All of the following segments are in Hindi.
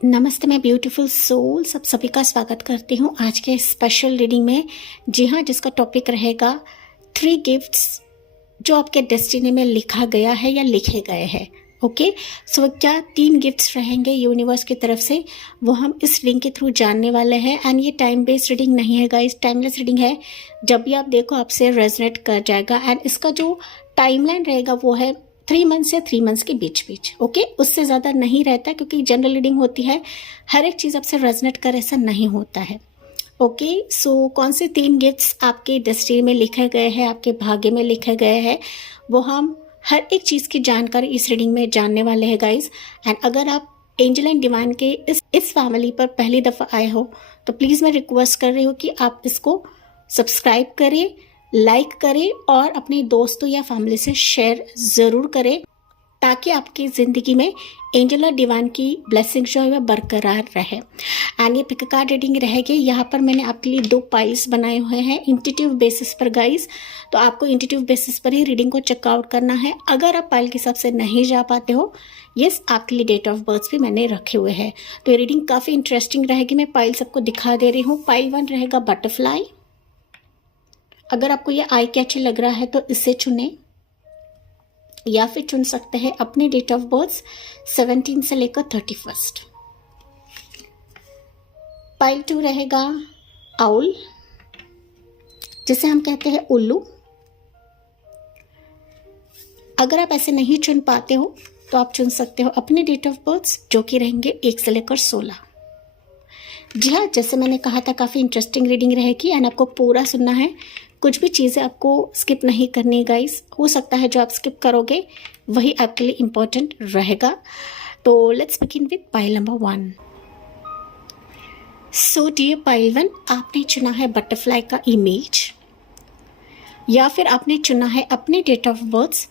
नमस्ते, मैं ब्यूटीफुल सोल सभी का स्वागत करती हूँ आज के स्पेशल रीडिंग में। जी हाँ, जिसका टॉपिक रहेगा 3 गिफ्ट्स जो आपके डेस्टिनी में लिखा गया है या लिखे गए हैं। ओके, सो क्या 3 गिफ्ट्स रहेंगे यूनिवर्स की तरफ से, वो हम इस रीडिंग के थ्रू जानने वाले हैं। एंड ये टाइम बेस्ड रीडिंग नहीं है गाइस, टाइमलेस रीडिंग है। जब भी आप देखो आपसे रेजोनेट कर जाएगा। एंड इसका जो टाइमलाइन रहेगा वो है 3 मंथ्स या 3 मंथ्स के बीच बीच। ओके, उससे ज़्यादा नहीं रहता क्योंकि जनरल रीडिंग होती है, हर एक चीज़ आपसे रेजोनेट कर ऐसा नहीं होता है। ओके, सो कौन से 3 गिफ्ट्स आपके डेस्टिनी में लिखे गए हैं, आपके भाग्य में लिखे गए हैं, वो हम हर एक चीज़ की जानकारी इस रीडिंग में जानने वाले हैं गाइज। एंड अगर आप एंजल एंड डिवाइन के इस फैमिली पर पहली दफ़ा आए हो तो प्लीज़ मैं रिक्वेस्ट कर रही हूँ कि आप इसको सब्सक्राइब करें, लाइक करें और अपने दोस्तों या फैमिली से शेयर ज़रूर करें ताकि आपकी ज़िंदगी में एंजल और डिवाइन की ब्लेसिंग जो है वह बरकरार रहे। एंड ये पिक कार्ड रीडिंग रहेगी। यहाँ पर मैंने आपके लिए 2 पाइल्स बनाए हुए हैं इंट्यूटिव बेसिस पर गाइस, तो आपको इंट्यूटिव बेसिस पर ही रीडिंग को चेकआउट करना है। अगर आप पाइल के हिसाब से नहीं जा पाते हो, यस, आपके लिए डेट ऑफ बर्थ भी मैंने रखे हुए हैं। तो ये रीडिंग काफ़ी इंटरेस्टिंग रहेगी। मैं पाइल सबको दिखा दे रही हूँ। पाइल 1 रहेगा बटरफ्लाई। अगर आपको ये आई कैची लग रहा है तो इसे चुनें, या फिर चुन सकते हैं अपने डेट ऑफ बर्थ 17 से लेकर 31। पाइल 2 रहेगा आउल, जिसे हम कहते हैं उल्लू। अगर आप ऐसे नहीं चुन पाते हो तो आप चुन सकते हो अपने डेट ऑफ बर्थ जो कि रहेंगे 1 से लेकर 16। जी हाँ, जैसे मैंने कहा था काफ़ी इंटरेस्टिंग रीडिंग रहेगी एंड आपको पूरा सुनना है। कुछ भी चीज़ें आपको स्किप नहीं करनी गाइस। हो सकता है जो आप स्किप करोगे वही आपके लिए इम्पोर्टेंट रहेगा। तो let's begin with pile number 1। So dear pile 1, आपने चुना है बटरफ्लाई का इमेज, या फिर आपने चुना है अपने डेट ऑफ बर्थ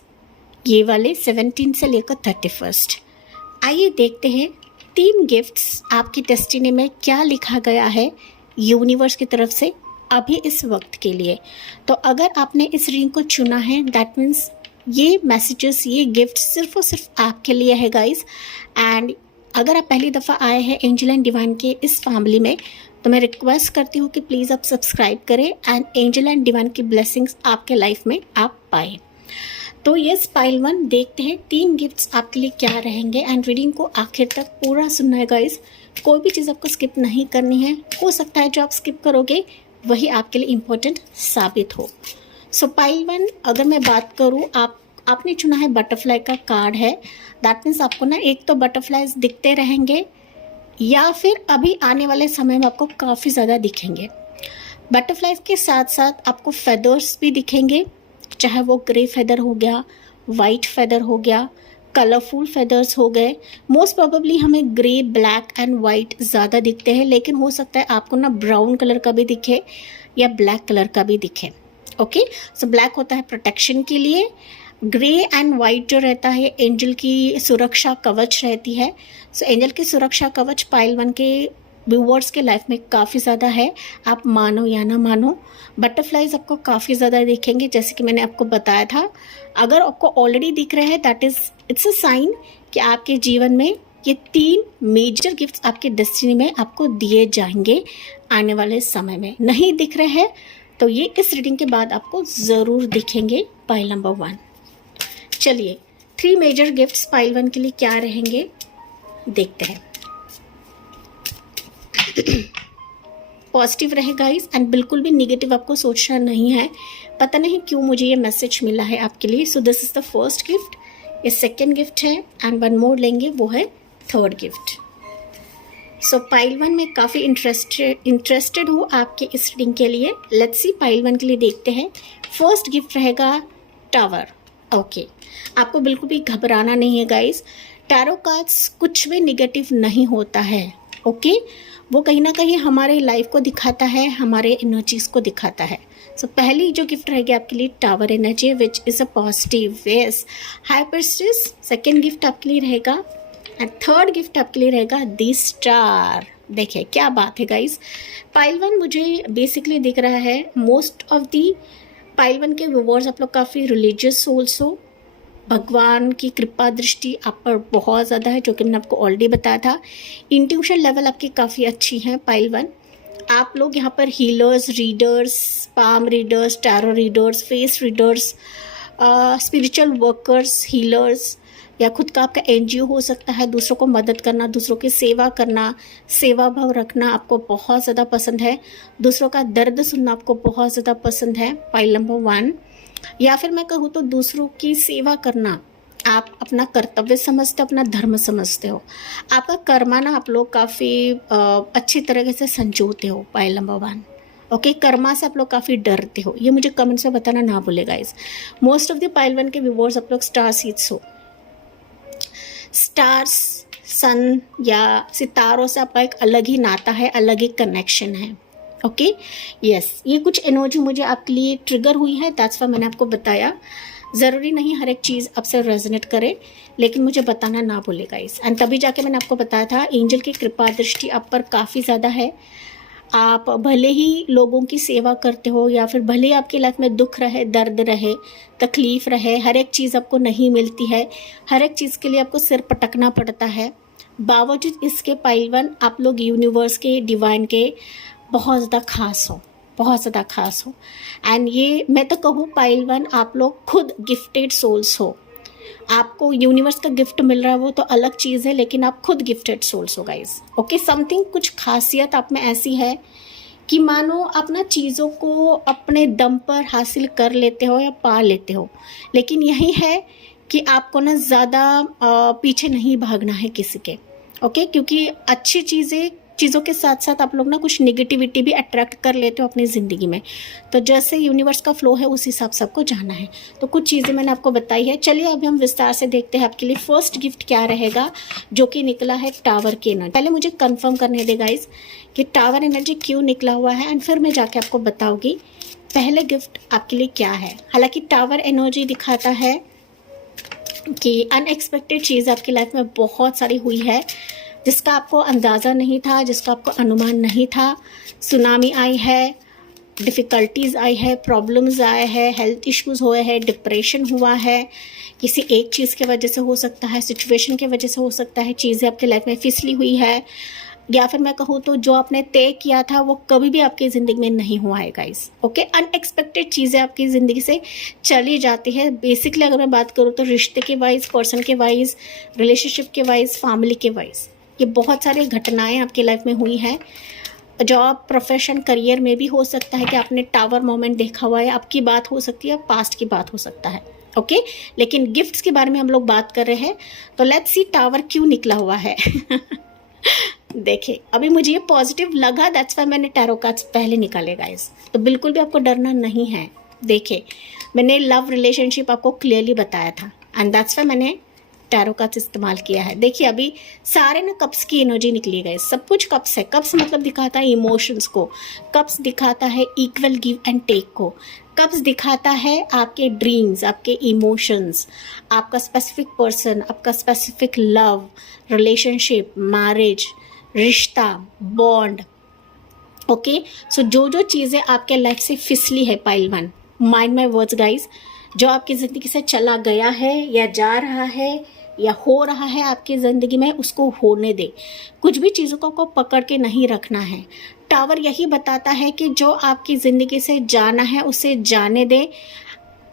ये वाले 17 से लेकर 31। आइए देखते हैं 3 गिफ्ट्स आपकी डेस्टिनी में क्या लिखा गया है यूनिवर्स की तरफ से अभी इस वक्त के लिए। तो अगर आपने इस रीडिंग को चुना है दैट मीन्स ये मैसेजेस, ये गिफ्ट सिर्फ और सिर्फ आपके लिए है गाइस। एंड अगर आप पहली दफ़ा आए हैं एंजल एंड डिवाइन के इस फैमिली में तो मैं रिक्वेस्ट करती हूँ कि प्लीज़ आप सब्सक्राइब करें एंड एंजल एंड डिवाइन की ब्लेसिंग्स आपके लाइफ में आप पाएँ। तो यस, पाइल 1 देखते हैं 3 गिफ्ट्स आपके लिए क्या रहेंगे। एंड रीडिंग को आखिर तक पूरा सुनना है गाइस, कोई भी चीज़ आपको स्किप नहीं करनी है। हो सकता है जो आप स्किप करोगे वही आपके लिए इम्पोर्टेंट साबित हो। सो पाइल 1 अगर मैं बात करूँ, आपने चुना है बटरफ्लाई का कार्ड है। दैट मीन्स आपको ना एक तो बटरफ्लाइज दिखते रहेंगे या फिर अभी आने वाले समय में आपको काफ़ी ज़्यादा दिखेंगे। बटरफ्लाइज के साथ साथ आपको फेदर्स भी दिखेंगे, चाहे वो ग्रे फेदर हो गया, वाइट फेदर हो गया, कलरफुल फेदर्स हो गए। मोस्ट प्रोबेबली हमें ग्रे, ब्लैक एंड वाइट ज़्यादा दिखते हैं, लेकिन हो सकता है आपको ना ब्राउन कलर का भी दिखे या ब्लैक कलर का भी दिखे। ओके, सो ब्लैक होता है प्रोटेक्शन के लिए, ग्रे एंड वाइट जो रहता है एंजल की सुरक्षा कवच रहती है। सो एंजल की सुरक्षा कवच पाइल 1 के व्यूअर्स के लाइफ में काफ़ी ज़्यादा है, आप मानो या ना मानो। बटरफ्लाइज आपको काफ़ी ज़्यादा दिखेंगे, जैसे कि मैंने आपको बताया था। अगर आपको ऑलरेडी दिख रहे हैं that is it's a sign कि आपके जीवन में ये 3 मेजर गिफ्ट्स आपके डेस्टिनी में आपको दिए जाएंगे आने वाले समय में। नहीं दिख रहे हैं तो ये इस रीडिंग के बाद आपको ज़रूर दिखेंगे पाइल नंबर 1। चलिए 3 मेजर गिफ्ट्स पाइल 1 के लिए क्या रहेंगे देखते हैं। पॉजिटिव रहे गाइस एंड बिल्कुल भी नेगेटिव आपको सोचना नहीं है। पता नहीं क्यों मुझे ये मैसेज मिला है आपके लिए। So this is the first gift, ये सेकेंड गिफ्ट है एंड 1 मोर लेंगे, वो है 3rd गिफ्ट। सो पाइल 1 में काफ़ी इंटरेस्टेड हूँ आपके इस रीडिंग के लिए। लेट्स सी पाइल 1 के लिए देखते हैं। फर्स्ट गिफ्ट रहेगा टावर। ओके, आपको बिल्कुल भी घबराना नहीं है गाइस। टैरो कार्ड्स कुछ भी निगेटिव नहीं होता है। ओके, वो कहीं ना कहीं हमारे लाइफ को दिखाता है, हमारे एनर्जीज को दिखाता है। सो पहली जो गिफ्ट रहेगी आपके लिए tower energy which is a positive वेस हाई प्रिस्टेस। सेकेंड गिफ्ट आपके लिए रहेगा एंड 3rd गिफ्ट आपके लिए रहेगा दी स्टार। देखिए क्या बात है गाइस। पाइल 1 मुझे बेसिकली दिख रहा है मोस्ट ऑफ दी पाइल 1 के व्यूअर्स आप लोग काफ़ी रिलीजियस सोल्स हो, भगवान की कृपा दृष्टि आप पर बहुत ज़्यादा है, जो कि मैंने आपको ऑलरेडी बताया था। इंट्यूशन लेवल आपकी काफ़ी अच्छी है पाइल 1। आप लोग यहाँ पर healers, readers, palm readers, tarot readers, face readers, spiritual workers, healers, या खुद का आपका एनजीओ हो सकता है। दूसरों को मदद करना, दूसरों की सेवा करना, सेवा भाव रखना आपको बहुत ज़्यादा पसंद है। दूसरों का दर्द सुनना आपको बहुत ज़्यादा पसंद है पाइल नंबर 1। या फिर मैं कहूँ तो दूसरों की सेवा करना आप अपना कर्तव्य समझते हो, अपना धर्म समझते हो। आपका कर्मा ना आप लोग काफ़ी अच्छी तरीके से संजोते हो पाइल नंबर 1। ओके, कर्मा से आप लोग काफ़ी डरते हो, ये मुझे कमेंट्स में बताना ना भूले guys. Most of the pile 1 के व्यूअर्स आप लोग स्टार सीड्स हो। स्टार्स, सन या सितारों से आपका एक अलग ही नाता है, अलग ही कनेक्शन है। ओके यस, ये कुछ एनर्जी मुझे आपके लिए ट्रिगर हुई है, दैट्स व्हाई मैंने आपको बताया। ज़रूरी नहीं हर एक चीज़ आपसे रेजोनेट करे, लेकिन मुझे बताना ना भूले गाइस। एंड तभी जाके मैंने आपको बताया था एंजल की कृपा दृष्टि आप पर काफ़ी ज़्यादा है। आप भले ही लोगों की सेवा करते हो, या फिर भले ही आपकी लाइफ में दुख रहे, दर्द रहे, तकलीफ़ रहे, हर एक चीज़ आपको नहीं मिलती है, हर एक चीज़ के लिए आपको सिर पटकना पड़ता है, बावजूद इसके पाइल 1 आप लोग यूनिवर्स के, डिवाइन के बहुत ज़्यादा खास हो, बहुत ज़्यादा खास हो। एंड ये मैं तो कहूँ पाइल 1 आप लोग खुद गिफ्टेड सोल्स हो। आपको यूनिवर्स का गिफ्ट मिल रहा है वो तो अलग चीज़ है, लेकिन आप खुद गिफ्टेड सोल्स हो गाइस। ओके, समथिंग कुछ खासियत आप में ऐसी है कि मानो अपना चीज़ों को अपने दम पर हासिल कर लेते हो या पा लेते हो, लेकिन यही है कि आपको ना ज़्यादा पीछे नहीं भागना है किसी के। ओके, क्योंकि अच्छी चीज़ों के साथ साथ आप लोग ना कुछ निगेटिविटी भी अट्रैक्ट कर लेते हो अपनी ज़िंदगी में। तो जैसे यूनिवर्स का फ्लो है उस हिसाब से आपको जाना है। तो कुछ चीज़ें मैंने आपको बताई है। चलिए अभी हम विस्तार से देखते हैं आपके लिए फर्स्ट गिफ्ट क्या रहेगा, जो कि निकला है टावर की एनर्जी। पहले मुझे कंफर्म करने दे गाइस कि टावर एनर्जी क्यों निकला हुआ है, एंड फिर मैं जाके आपको बताऊँगी पहले गिफ्ट आपके लिए क्या है। हालाँकि टावर एनर्जी दिखाता है कि अनएक्सपेक्टेड चीज़ आपकी लाइफ में बहुत सारी हुई है, जिसका आपको अंदाज़ा नहीं था, जिसका आपको अनुमान नहीं था। सुनामी आई है, डिफ़िकल्टीज़ आई है, प्रॉब्लम्स आए हैं, हेल्थ इश्यूज़ हुए हैं, डिप्रेशन हुआ है, किसी एक चीज़ की वजह से हो सकता है, सिचुएशन की वजह से हो सकता है, चीज़ें आपकी लाइफ में फिसली हुई है, या फिर मैं कहूँ तो जो आपने तय किया था वो कभी भी आपकी ज़िंदगी में नहीं हुआ है गाइस। ओके, अनएक्सपेक्टेड चीज़ें आपकी ज़िंदगी से चली जाती है। बेसिकली अगर मैं बात करूँ तो रिश्ते के वाइज, पर्सन के वाइज, रिलेशनशिप के वाइज, फैमिली के वाइज, ये बहुत सारी घटनाएं आपकी लाइफ में हुई हैं। जॉब, प्रोफेशन, करियर में भी हो सकता है कि आपने टावर मोमेंट देखा हुआ है, आपकी बात हो सकती है, पास्ट की बात हो सकता है। ओके, लेकिन गिफ्ट्स के बारे में हम लोग बात कर रहे हैं, तो लेट्स सी टावर क्यों निकला हुआ है। देखिए, अभी मुझे ये पॉजिटिव लगा, दैट्स वाई मैंने टैरो कार्ड्स पहले निकाले गाइस। तो बिल्कुल भी आपको डरना नहीं है। देखिए, मैंने लव रिलेशनशिप आपको क्लियरली बताया था, एंड दैट्स वाई मैंने टैरो कार्ड्स इस्तेमाल किया है। देखिए, अभी सारे ना कप्स की एनर्जी निकली गई, सब कुछ कप्स है। कप्स मतलब दिखाता है इमोशंस को, कप्स दिखाता है इक्वल गिव एंड टेक को, कप्स दिखाता है आपके ड्रीम्स, आपके इमोशंस, आपका स्पेसिफिक पर्सन, आपका स्पेसिफिक लव, रिलेशनशिप, मैरिज, रिश्ता, बॉन्ड। ओके, सो जो चीज़ें आपके लाइफ से फिसली है pile 1, mind my words guys, जो आपकी ज़िंदगी से चला गया है या जा रहा है या हो रहा है आपकी ज़िंदगी में, उसको होने दे। कुछ भी चीज़ों को पकड़ के नहीं रखना है। टावर यही बताता है कि जो आपकी ज़िंदगी से जाना है उसे जाने दे।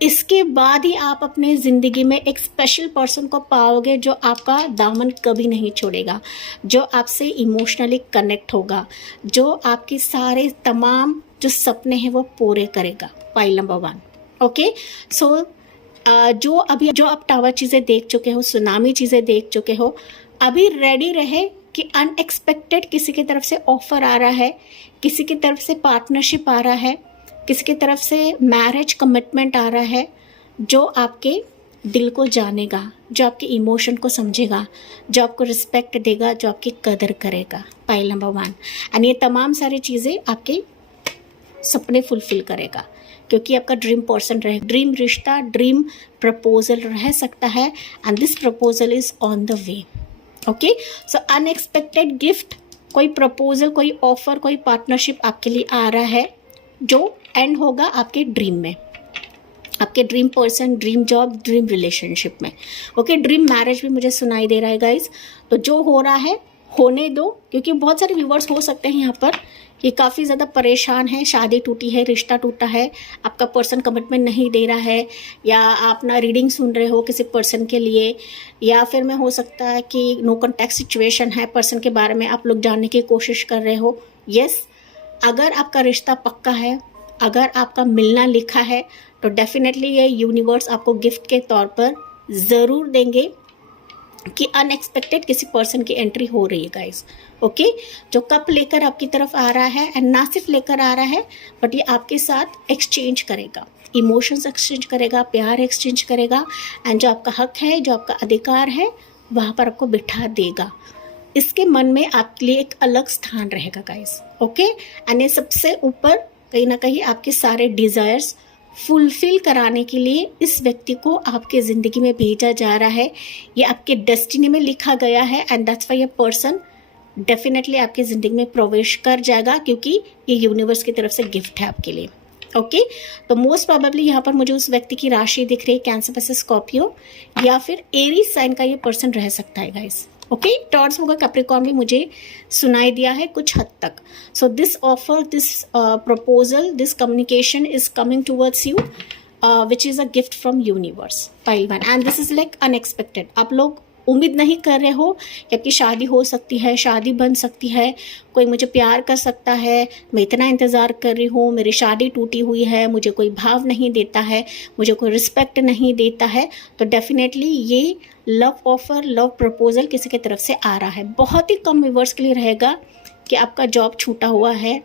इसके बाद ही आप अपने ज़िंदगी में एक स्पेशल पर्सन को पाओगे जो आपका दामन कभी नहीं छोड़ेगा, जो आपसे इमोशनली कनेक्ट होगा, जो आपके सारे तमाम जो सपने हैं वो पूरे करेगा। Pile number 1। ओके, सो जो आप टावर चीज़ें देख चुके हो, सुनामी चीज़ें देख चुके हो, अभी रेडी रहे कि अनएक्सपेक्टेड किसी की तरफ से ऑफर आ रहा है, किसी की तरफ से पार्टनरशिप आ रहा है, किसी की तरफ से मैरिज कमिटमेंट आ रहा है, जो आपके दिल को जानेगा, जो आपके इमोशन को समझेगा, जो आपको रिस्पेक्ट देगा, जो आपकी कदर करेगा। Pile number 1। एंड ये तमाम सारी चीज़ें आपके सपने फुलफिल करेगा, क्योंकि आपका ड्रीम पर्सन रहे, ड्रीम रिश्ता, ड्रीम प्रपोजल रह सकता है, and this proposal is on the way. Okay, so unexpected gift, कोई प्रपोजल, कोई ऑफर, कोई पार्टनरशिप आपके लिए आ रहा है, जो एंड होगा आपके ड्रीम में। आपके dream person, dream job, dream relationship में। ओके, ड्रीम मैरिज भी मुझे सुनाई दे रहा है गाइज। तो जो हो रहा है होने दो, क्योंकि बहुत सारे व्यूवर्स हो सकते हैं यहाँ पर कि काफ़ी ज़्यादा परेशान है, शादी टूटी है, रिश्ता टूटा है, आपका पर्सन कमिटमेंट नहीं दे रहा है, या आप ना रीडिंग सुन रहे हो किसी पर्सन के लिए, या फिर में हो सकता है कि नो कॉन्टैक्ट सिचुएशन है, पर्सन के बारे में आप लोग जानने की कोशिश कर रहे हो। यस, अगर आपका रिश्ता पक्का है, अगर आपका मिलना लिखा है, तो डेफिनेटली ये यूनिवर्स आपको गिफ्ट के तौर पर ज़रूर देंगे कि अनएक्सपेक्टेड किसी पर्सन की एंट्री हो रही है गाइस। ओके, जो कप लेकर आपकी तरफ आ रहा है, एंड ना सिर्फ लेकर आ रहा है बट ये आपके साथ एक्सचेंज करेगा, इमोशंस एक्सचेंज करेगा, प्यार एक्सचेंज करेगा, एंड जो आपका हक है, जो आपका अधिकार है, वहाँ पर आपको बिठा देगा। इसके मन में आपके लिए एक अलग स्थान रहेगा गाइस। ओके, एंड ये सबसे ऊपर कहीं ना कहीं आपके सारे डिज़ायर्स फुलफिल कराने के लिए इस व्यक्ति को आपके ज़िंदगी में भेजा जा रहा है। ये आपके डेस्टिनी में लिखा गया है, एंड दैट्स व्हाई ये पर्सन डेफिनेटली आपकी ज़िंदगी में प्रवेश कर जाएगा, क्योंकि ये यूनिवर्स की तरफ से गिफ्ट है आपके लिए। ओके, तो मोस्ट प्रोबेबली यहाँ पर मुझे उस व्यक्ति की राशि दिख रही है कैंसर वर्सेस स्कॉर्पियो, या फिर एरीज साइन का ये पर्सन रह सकता है गाइस। ओके, टॉर्च होगा, कैप्रिकॉर्न भी मुझे सुनाई दिया है कुछ हद तक। So this offer, this proposal, this communication is coming towards you, which is a gift from universe pile one, and this is like unexpected. आप लोग उम्मीद नहीं कर रहे हो कि आपकी शादी हो सकती है, शादी बन सकती है, कोई मुझे प्यार कर सकता है, मैं इतना इंतज़ार कर रही हूँ, मेरी शादी टूटी हुई है, मुझे कोई भाव नहीं देता है, मुझे कोई रिस्पेक्ट नहीं देता है। तो डेफिनेटली ये लव ऑफर, लव प्रपोजल किसी की तरफ से आ रहा है। बहुत ही कम व्यूअर्स के लिए रहेगा कि आपका जॉब छूटा हुआ है,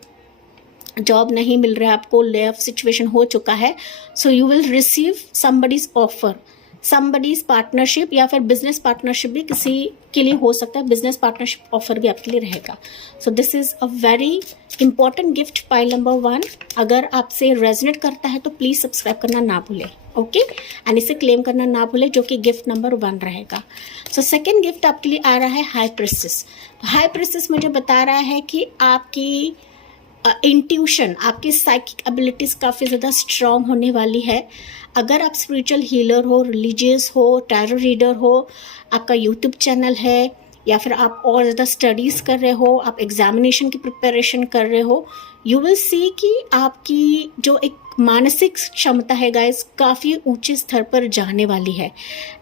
जॉब नहीं मिल रहा है आपको, ले ऑफ सिचुएशन हो चुका है। So you will receive somebody's offer, somebody's partnership, या फिर बिजनेस पार्टनरशिप भी किसी के लिए हो सकता है, बिजनेस पार्टनरशिप ऑफर भी आपके लिए रहेगा। So this is a very important gift pile number 1। अगर आपसे रेजोनेट करता है तो प्लीज सब्सक्राइब करना ना भूलें। ओके, एंड इसे क्लेम करना ना भूलें, जो कि गिफ्ट नंबर 1 रहेगा। सो सेकेंड गिफ्ट आपके लिए आ रहा है हाई प्रिंसेस। हाई प्रिंसेस मुझे बता रहा है कि आपकी इंट्यूशन, आपकी साइकिक एबिलिटीज़ काफ़ी ज़्यादा स्ट्रॉन्ग होने वाली है। अगर आप स्पिरिचुअल हीलर हो, रिलीजियस हो, टैरो रीडर हो, आपका यूट्यूब चैनल है, या फिर आप और ज़्यादा स्टडीज़ कर रहे हो, आप एग्जामिनेशन की प्रिपरेशन कर रहे हो, यू विल सी कि आपकी जो एक मानसिक क्षमता है गाइस काफ़ी ऊंचे स्तर पर जाने वाली है।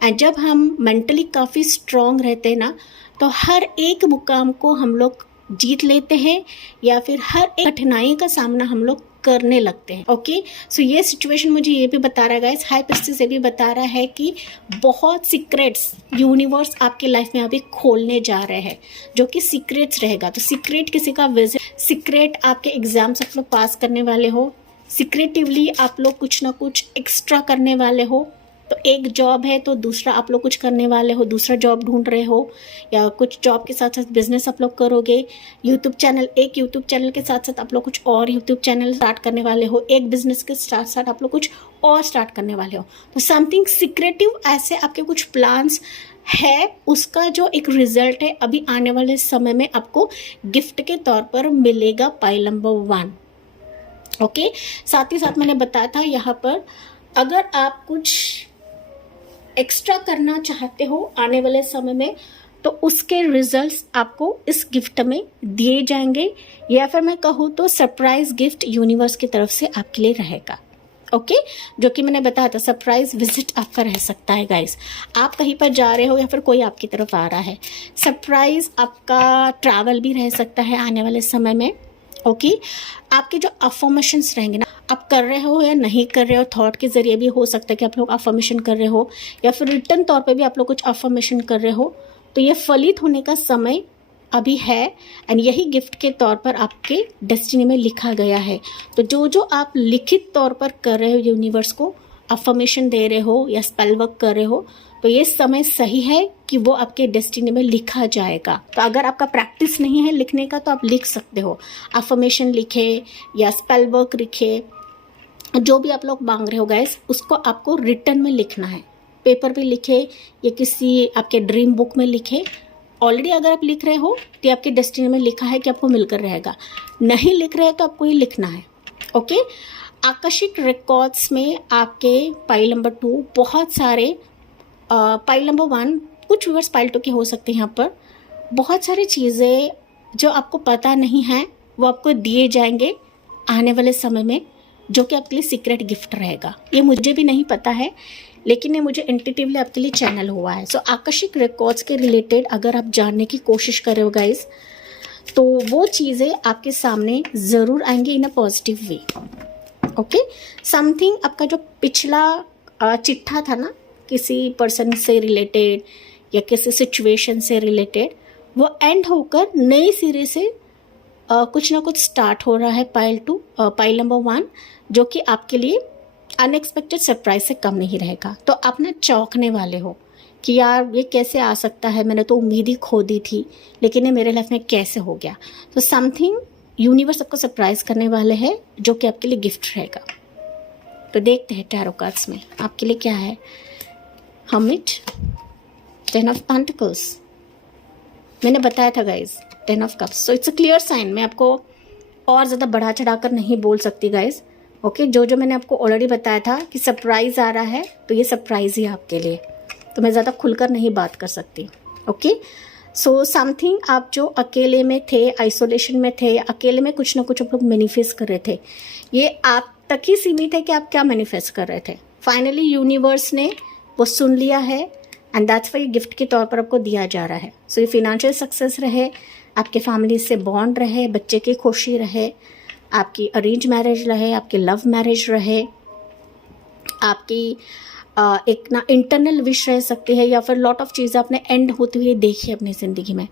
एंड जब हम मेंटली काफ़ी स्ट्रॉन्ग रहते हैं ना, तो हर एक मुकाम को हम लोग जीत लेते हैं, या फिर हर एक कठिनाई का सामना हम लोग करने लगते हैं। ओके, सो ये सिचुएशन मुझे ये भी बता रहा है गाइस, हाई प्रिंसेस ये भी बता रहा है कि बहुत सीक्रेट्स यूनिवर्स आपकी लाइफ में अभी खोलने जा रहे हैं, जो कि सीक्रेट्स रहेगा। तो सीक्रेट किसी का विजिट, सीक्रेट आपके एग्जाम्स आप लोग पास करने वाले हो, सीक्रेटिवली आप लोग कुछ ना कुछ एक्स्ट्रा करने वाले हो। तो एक जॉब है तो दूसरा आप लोग कुछ करने वाले हो, दूसरा जॉब ढूंढ रहे हो, या कुछ जॉब के साथ साथ बिजनेस आप लोग करोगे। यूट्यूब चैनल, एक यूट्यूब चैनल के साथ साथ आप लोग कुछ और यूट्यूब चैनल स्टार्ट करने वाले हो, एक बिजनेस के साथ साथ आप लोग कुछ और स्टार्ट करने वाले हो। तो समथिंग सीक्रेटिव, ऐसे आपके कुछ प्लान्स है, उसका जो एक रिजल्ट है अभी आने वाले समय में आपको गिफ्ट के तौर पर मिलेगा पाइल नंबर 1। ओके, साथ ही साथ मैंने बताया था यहाँ पर अगर आप कुछ एक्स्ट्रा करना चाहते हो आने वाले समय में, तो उसके रिजल्ट्स आपको इस गिफ्ट में दिए जाएंगे, या फिर मैं कहूँ तो सरप्राइज गिफ्ट यूनिवर्स की तरफ से आपके लिए रहेगा। ओके, जो कि मैंने बताया था सरप्राइज विजिट आपका रह सकता है गाइस। आप कहीं पर जा रहे हो या फिर कोई आपकी तरफ आ रहा है, सरप्राइज आपका ट्रैवल भी रह सकता है आने वाले समय में। ओके, आपके जो अफर्मेशंस रहेंगे ना, आप कर रहे हो या नहीं कर रहे हो, थॉट के जरिए भी हो सकता है कि आप लोग अफर्मेशन कर रहे हो, या फिर रिटर्न तौर पे भी आप लोग कुछ अफर्मेशन कर रहे हो, तो ये फलित होने का समय अभी है, एंड यही गिफ्ट के तौर पर आपके डेस्टिनी में लिखा गया है। तो जो जो आप लिखित तौर पर कर रहे हो, यूनिवर्स को अफर्मेशन दे रहे हो या स्पेल वर्क कर रहे हो, तो ये समय सही है कि वो आपके डेस्टिनी में लिखा जाएगा। तो अगर आपका प्रैक्टिस नहीं है लिखने का, तो आप लिख सकते हो, अफर्मेशन लिखे या स्पेल वर्क लिखे, जो भी आप लोग मांग रहे हो गाइस, उसको आपको रिटर्न में लिखना है, पेपर पे लिखे या किसी आपके ड्रीम बुक में लिखे। ऑलरेडी अगर आप लिख रहे हो तो आपके डेस्टिनी में लिखा है कि आपको मिलकर रहेगा, नहीं लिख रहे हो तो आपको ये लिखना है। ओके, आकर्षक रिकॉर्ड्स में आपके पाइल नंबर 2 बहुत सारे पाइल नंबर 1 कुछ व्यूअर्स पाइल 2 के हो सकते हैं। यहाँ पर बहुत सारी चीज़ें जो आपको पता नहीं है वो आपको दिए जाएंगे आने वाले समय में, जो कि आपके लिए सीक्रेट गिफ्ट रहेगा। ये मुझे भी नहीं पता है, लेकिन ये मुझे इंट्यूटिवली आपके लिए चैनल हुआ है। सो आकर्षक रिकॉर्ड्स के रिलेटेड अगर आप जानने की कोशिश कर रहे हो गाइस, तो वो चीज़ें आपके सामने ज़रूर आएंगी in a positive way. Okay, something आपका जो पिछला चिट्ठा था ना, किसी पर्सन से रिलेटेड या किसी सिचुएशन से रिलेटेड, वो एंड होकर नए सिरे से कुछ ना कुछ स्टार्ट हो रहा है पाइल नंबर 1, जो कि आपके लिए अनएक्सपेक्टेड सरप्राइज से कम नहीं रहेगा। तो आप ना चौंकने वाले हो कि यार ये कैसे आ सकता है, मैंने तो उम्मीद ही खो दी थी, लेकिन ये मेरे लाइफ में कैसे हो गया। तो समथिंग यूनिवर्स आपको सरप्राइज करने वाले हैं, जो कि आपके लिए गिफ्ट रहेगा। तो देखते हैं टैरो कार्ड्स में आपके लिए क्या है। हर्मिट, 10 ऑफ पेंटिकल्स, मैंने बताया था guys 10 of cups. So it's a clear sign. मैं आपको और ज़्यादा बढ़ा चढ़ाकर नहीं बोल सकती गाइज। ओके, जो मैंने आपको ऑलरेडी बताया था कि सरप्राइज आ रहा है, तो ये सरप्राइज ही आपके लिए, तो मैं ज़्यादा खुलकर नहीं बात कर सकती। ओके, सो समथिंग आप जो अकेले में थे, आइसोलेशन में थे, अकेले में कुछ ना कुछ आप लोग मैनिफेस्ट कर रहे थे, ये आप तक ही सीमित है कि आप क्या मैनिफेस्ट कर रहे थे। फाइनली यूनिवर्स ने वो सुन लिया है एंड दैट्स वाई गिफ्ट के तौर पर आपको दिया जा रहा है। सो ये फिनेंशियल सक्सेस रहे, आपके फैमिली से बॉन्ड रहे, बच्चे की खुशी रहे, आपकी अरेंज मैरिज रहे, आपकी लव मैरिज रहे, आपकी एक ना इंटरनल विश रह सकती है, या फिर लॉट ऑफ चीज़ें आपने एंड होती हुई देखी अपनी ज़िंदगी में।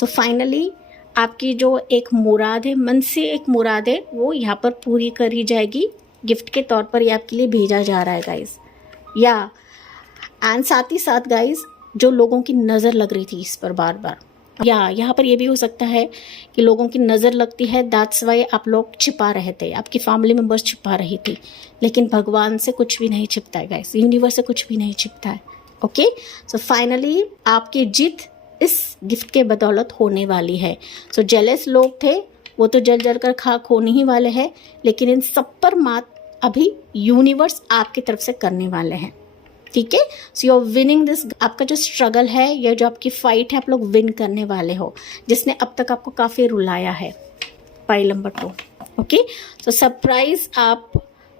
सो फाइनली आपकी जो एक मुराद है, मन से एक मुराद है, वो यहाँ पर पूरी करी जाएगी। गिफ्ट के तौर पर ये आपके लिए भेजा जा रहा है गाइज। या एंड साथ ही साथ गाइज, जो लोगों की नज़र लग रही थी इस पर बार बार, या यहाँ पर ये भी हो सकता है कि लोगों की नज़र लगती है, दैट्स वाई आप लोग छिपा रहे थे, आपकी फैमिली मेम्बर्स छिपा रही थी, लेकिन भगवान से कुछ भी नहीं छिपता है गाइस, यूनिवर्स से कुछ भी नहीं छिपता है। ओके, सो फाइनली आपकी जीत इस गिफ्ट के बदौलत होने वाली है। सो जेलस लोग थे, वो तो जल जल कर खाक होने ही वाले हैं, लेकिन इन सब पर मात अभी यूनिवर्स आपकी तरफ से करने वाले हैं। ठीक है, so you are winning this. आपका जो स्ट्रगल है या जो आपकी फाइट है, आप लोग विन करने वाले हो, जिसने अब तक आपको काफ़ी रुलाया है। Pile number 2। Okay, so surprise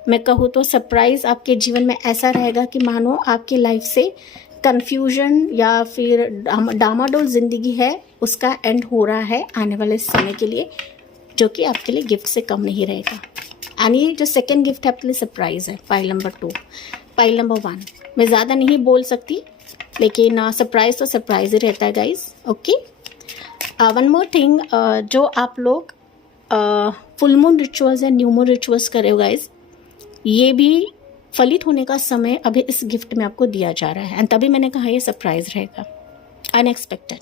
मैं कहूँ तो सरप्राइज आपके जीवन में ऐसा रहेगा कि मानो आपकी लाइफ से कन्फ्यूजन या फिर डामाडोल जिंदगी है, उसका एंड हो रहा है आने वाले समय के लिए, जो कि आपके लिए गिफ्ट से कम नहीं रहेगा। एंड ये जो सेकेंड गिफ्ट है आपके लिए सरप्राइज है, पाइल नंबर 2। पाइल नंबर 1 मैं ज़्यादा नहीं बोल सकती, लेकिन सरप्राइज तो सरप्राइज ही रहता है guys. Okay, one more thing, जो आप लोग फुल मून रिचुअल्स या न्यू मून रिचुअल्स कर रहे हो गाइज, ये भी फलित होने का समय अभी इस गिफ्ट में आपको दिया जा रहा है, एंड तभी मैंने कहा ये सरप्राइज रहेगा, अनएक्सपेक्टेड।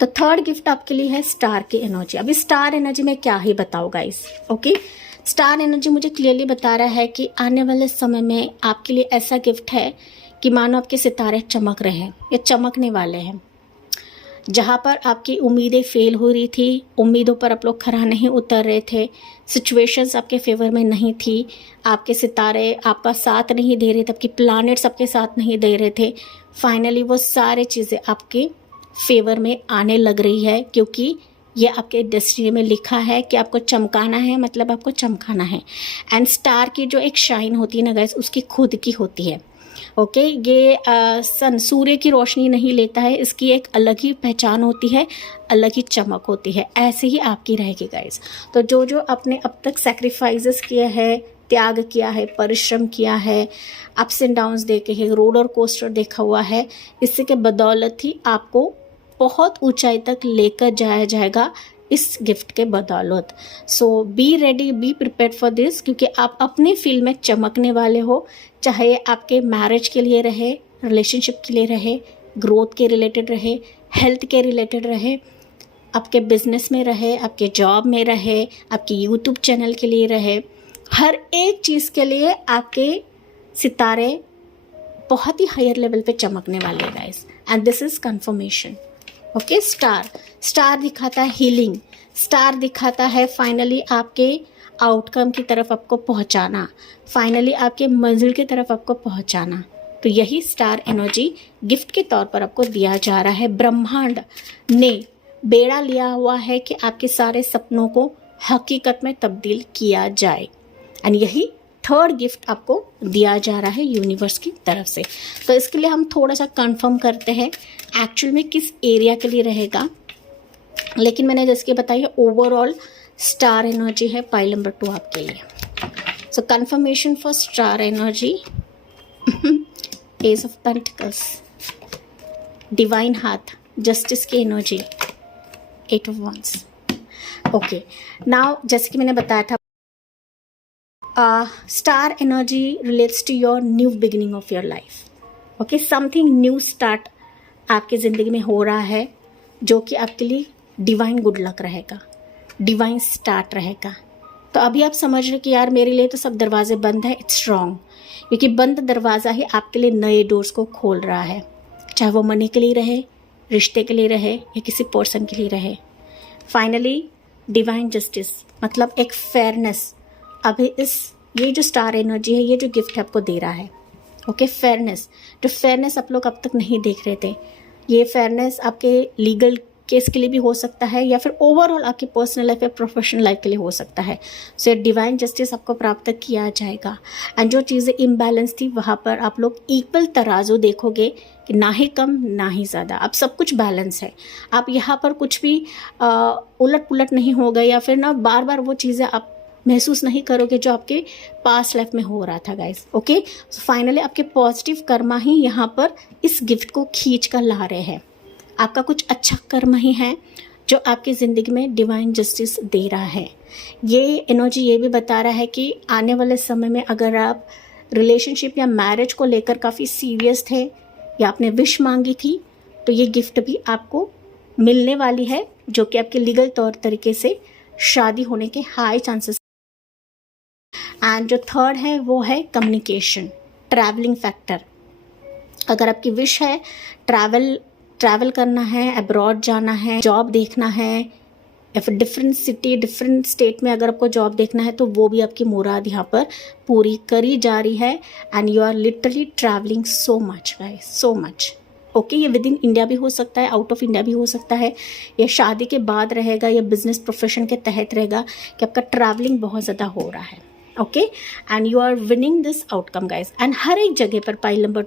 तो थर्ड गिफ्ट आपके लिए है स्टार की एनर्जी। अभी स्टार एनर्जी में क्या ही बताओ गाइज। ओके, स्टार एनर्जी मुझे क्लियरली बता रहा है कि आने वाले समय में आपके लिए ऐसा गिफ्ट है कि मानो आपके सितारे चमक रहे हैं या चमकने वाले हैं। जहाँ पर आपकी उम्मीदें फेल हो रही थी, उम्मीदों पर आप लोग खरा नहीं उतर रहे थे, सिचुएशंस आपके फेवर में नहीं थी, आपके सितारे आपका साथ नहीं दे रहे थे, आपकी प्लैनेट्स आपके साथ नहीं दे रहे थे, फाइनली वो सारी चीज़ें आपके फेवर में आने लग रही है, क्योंकि ये आपके डेस्टिनी में लिखा है कि आपको चमकाना है, मतलब आपको चमकाना है। एंड स्टार की जो एक शाइन होती है ना गाइस, उसकी खुद की होती है। ओके, ये सन सूर्य की रोशनी नहीं लेता है, इसकी एक अलग ही पहचान होती है, अलग ही चमक होती है। ऐसे ही आपकी रहेगी गाइस। तो जो आपने अब तक सैक्रिफाइसेस किए हैं, त्याग किया है, परिश्रम किया है, अप्स एंड डाउन्स देखे हैं, रोलर कोस्टर देखा हुआ है, इससे के बदौलत ही आपको बहुत ऊंचाई तक लेकर जाया जाएगा इस गिफ्ट के बदौलत। So be ready, be prepared for this, क्योंकि आप अपने फील्ड में चमकने वाले हो, चाहे आपके मैरिज के लिए रहे, रिलेशनशिप के लिए रहे, ग्रोथ के रिलेटेड रहे, हेल्थ के रिलेटेड रहे, आपके बिजनेस में रहे, आपके जॉब में रहे, आपके यूट्यूब चैनल के लिए रहे, हर एक चीज़ के लिए आपके सितारे बहुत ही हायर लेवल पे चमकने वाले हैं guys, and this is confirmation. Okay, star दिखाता है हीलिंग, स्टार दिखाता है फाइनली आपके आउटकम की तरफ आपको पहुंचाना, फाइनली आपके मंजिल की तरफ आपको पहुंचाना। तो यही स्टार एनर्जी गिफ्ट के तौर पर आपको दिया जा रहा है। ब्रह्मांड ने बेड़ा लिया हुआ है कि आपके सारे सपनों को हकीकत में तब्दील किया जाए, एंड यही थर्ड गिफ्ट आपको दिया जा रहा है यूनिवर्स की तरफ से। तो इसके लिए हम थोड़ा सा कंफर्म करते हैं एक्चुअल में किस एरिया के लिए रहेगा, लेकिन मैंने जैसे कि बताया ओवरऑल स्टार एनर्जी है पाइल नंबर 2 आपके लिए। So confirmation for star energy, ace of pentacles, divine हाथ, जस्टिस की energy, 8 of wands। Okay, now जैसे कि मैंने बताया था star energy relates to your new beginning of your life. Okay, something new start आपकी ज़िंदगी में हो रहा है जो कि आपके लिए डिवाइन गुड लक रहेगा, डिवाइन स्टार्ट रहेगा। तो अभी आप समझ रहे कि यार मेरे लिए तो सब दरवाजे बंद है, इट्स रॉन्ग, क्योंकि बंद दरवाज़ा ही आपके लिए नए डोर्स को खोल रहा है, चाहे वो मनी के लिए रहे, रिश्ते के लिए रहे, या किसी पर्सन के लिए रहे। फाइनली डिवाइन जस्टिस मतलब एक फेयरनेस अभी ये जो स्टार एनर्जी है, ये जो गिफ्ट आपको दे रहा है। ओके, फेयरनेस, जो फेयरनेस आप लोग अब तक नहीं देख रहे थे, ये फेयरनेस आपके लीगल केस के लिए भी हो सकता है, या फिर ओवरऑल आपकी पर्सनल लाइफ या प्रोफेशनल लाइफ के लिए हो सकता है। सो डिवाइन जस्टिस आपको प्राप्त किया जाएगा, एंड जो चीज़ें इम्बैलेंस थी वहाँ पर आप लोग इक्वल तराजू देखोगे कि ना ही कम ना ही ज़्यादा, अब सब कुछ बैलेंस है। आप यहाँ पर कुछ भी उलट पुलट नहीं होगा, या फिर ना बार बार वो चीज़ें आप महसूस नहीं करोगे जो आपके पास्ट लाइफ में हो रहा था गाइस। ओके, सो फाइनली आपके पॉजिटिव कर्मा ही यहाँ पर इस गिफ्ट को खींच कर ला रहे हैं। आपका कुछ अच्छा कर्म ही है जो आपकी ज़िंदगी में डिवाइन जस्टिस दे रहा है। ये एनर्जी ये भी बता रहा है कि आने वाले समय में अगर आप रिलेशनशिप या मैरिज को लेकर काफ़ी सीरियस थे या आपने विश मांगी थी, तो ये गिफ्ट भी आपको मिलने वाली है, जो कि आपके लीगल तौर तरीके से शादी होने के हाई चांसेस। एंड जो थर्ड है वो है कम्युनिकेशन, ट्रैवलिंग फैक्टर। अगर आपकी विश है ट्रैवल करना है, अब्रॉड जाना है, जॉब देखना है, या फिर डिफरेंट सिटी डिफरेंट स्टेट में अगर आपको जॉब देखना है, तो वो भी आपकी मुराद यहाँ पर पूरी करी जा रही है। And you are literally travelling so much guys, so much. Okay, ये विद इन इंडिया भी हो सकता है, आउट ऑफ इंडिया भी हो सकता है, या शादी के बाद रहेगा, या बिजनेस प्रोफेशन के तहत रहेगा कि आपका ट्रैवलिंग बहुत ज़्यादा हो रहा है। Okay, and you are winning this outcome guys. And हर एक जगह पर पाइल नंबर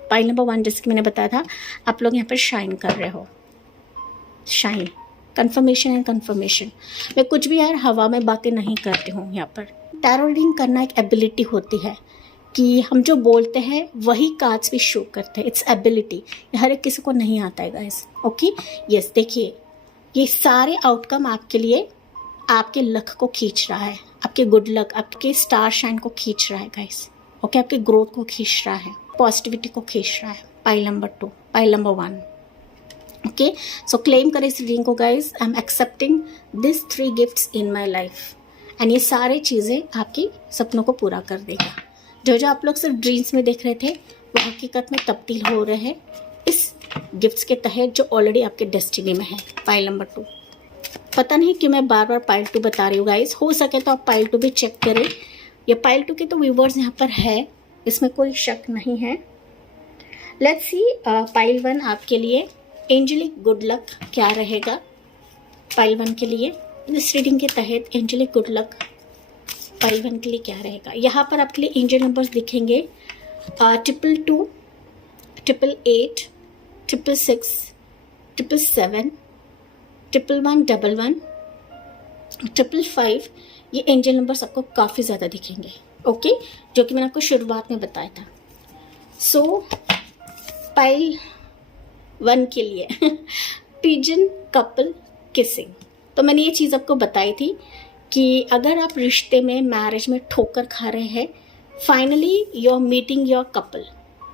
1 जैसे कि मैंने बताया था, आप लोग यहाँ पर शाइन कर रहे हो, शाइन, कंफर्मेशन एंड कंफर्मेशन। मैं कुछ भी यार हवा में बातें नहीं करती हूँ यहाँ पर। टैरो रीडिंग करना एक एबिलिटी होती है कि हम जो बोलते हैं वही कार्ड्स भी शो करते हैं, इट्स एबिलिटी, हर एक किसी को नहीं आता है गाइस। ओके, यस, देखिए ये सारे आउटकम आपके लिए आपके लक को खींच रहा है, आपके गुड लक, आपके स्टार शाइन को खींच रहा है गाइस। ओके, आपके ग्रोथ को खींच रहा है, पॉजिटिविटी को खींच रहा है। Pile number 2, pile number 1। Okay, सो क्लेम करें इस रीडिंग को guys. I am accepting this 3 gifts in my life, and ये सारी चीज़ें आपकी सपनों को पूरा कर देगा। जो आप लोग सिर्फ ड्रीम्स में देख रहे थे वो हकीकत में तब्दील हो रहे हैं इस गिफ्ट्स के तहत जो ऑलरेडी आपके डेस्टिनी में है। पाइल नंबर 2, पता नहीं क्यों मैं बार बार पाइल 2 बता रही हूँ गाइस, हो सके तो आप पाइल 2 भी चेक करें। ये पाइल 2 के तो व्यूवर्स यहाँ पर है, इसमें कोई शक नहीं है। लेट्स सी पाइल 1 आपके लिए एंजेलिक गुड लक क्या रहेगा। पाइल 1 के लिए इस रीडिंग के तहत एंजेलिक गुड लक पाइल 1 के लिए क्या रहेगा। यहाँ पर आपके लिए एंजल नंबर्स दिखेंगे 222, 888, 666, 777, 1111, 555। ये एंजल नंबर्स आपको काफ़ी ज़्यादा दिखेंगे। ओके, जो कि मैंने आपको शुरुआत में बताया था। सो पाइल 1 के लिए पिजन कपल किसिंग, तो मैंने ये चीज़ आपको बताई थी कि अगर आप रिश्ते में मैरिज में ठोकर खा रहे हैं, finally you are meeting your couple.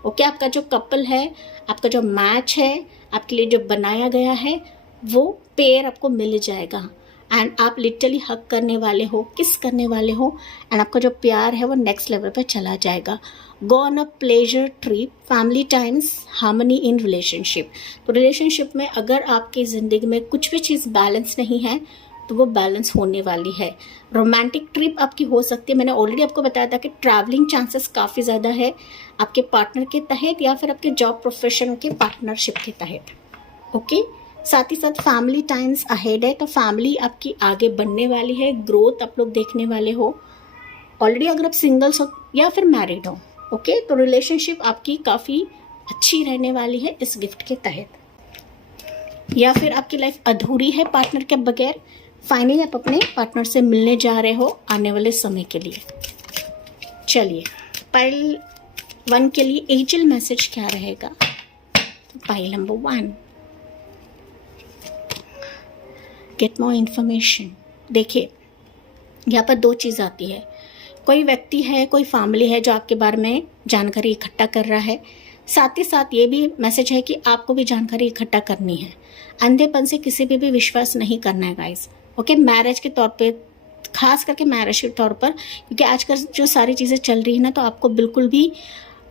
Okay, आपका जो कपल है, आपका जो मैच है, आपके लिए जो बनाया गया है, वो पेयर आपको मिल जाएगा। एंड आप लिटरली हक करने वाले हो, किस करने वाले हो, एंड आपका जो प्यार है वो नेक्स्ट लेवल पे चला जाएगा। Go on a pleasure trip, family times, harmony in relationship. तो रिलेशनशिप में अगर आपकी ज़िंदगी में कुछ भी चीज़ बैलेंस नहीं है, तो वो बैलेंस होने वाली है। रोमांटिक ट्रिप आपकी हो सकती है, मैंने ऑलरेडी आपको बताया था कि ट्रैवलिंग चांसेस काफ़ी ज़्यादा है आपके पार्टनर के तहत या फिर आपके जॉब प्रोफेशन के पार्टनरशिप के तहत। ओके, साथ ही साथ फैमिली टाइम्स अहेड है, तो फैमिली आपकी आगे बढ़ने वाली है, ग्रोथ आप लोग देखने वाले हो। ऑलरेडी अगर आप सिंगल्स हो या फिर मैरिड हो, ओके, तो रिलेशनशिप आपकी काफ़ी अच्छी रहने वाली है इस गिफ्ट के तहत। या फिर आपकी लाइफ अधूरी है पार्टनर के बगैर, फाइनली आप अपने पार्टनर से मिलने जा रहे हो आने वाले समय के लिए। चलिए, पाइल 1 के लिए एंजल मैसेज क्या रहेगा? Pile number 1, get more information. देखिए, यहाँ पर 2 चीज़ आती है। कोई व्यक्ति है, कोई फैमिली है जो आपके बारे में जानकारी इकट्ठा कर रहा है। साथ ही साथ ये भी मैसेज है कि आपको भी जानकारी इकट्ठा करनी है। अंधेपन से किसी पे भी विश्वास नहीं करना है गाइस। ओके, मैरिज के तौर पे, खास करके मैरिज के तौर पर, क्योंकि आजकल जो सारी चीज़ें चल रही है ना, तो आपको बिल्कुल भी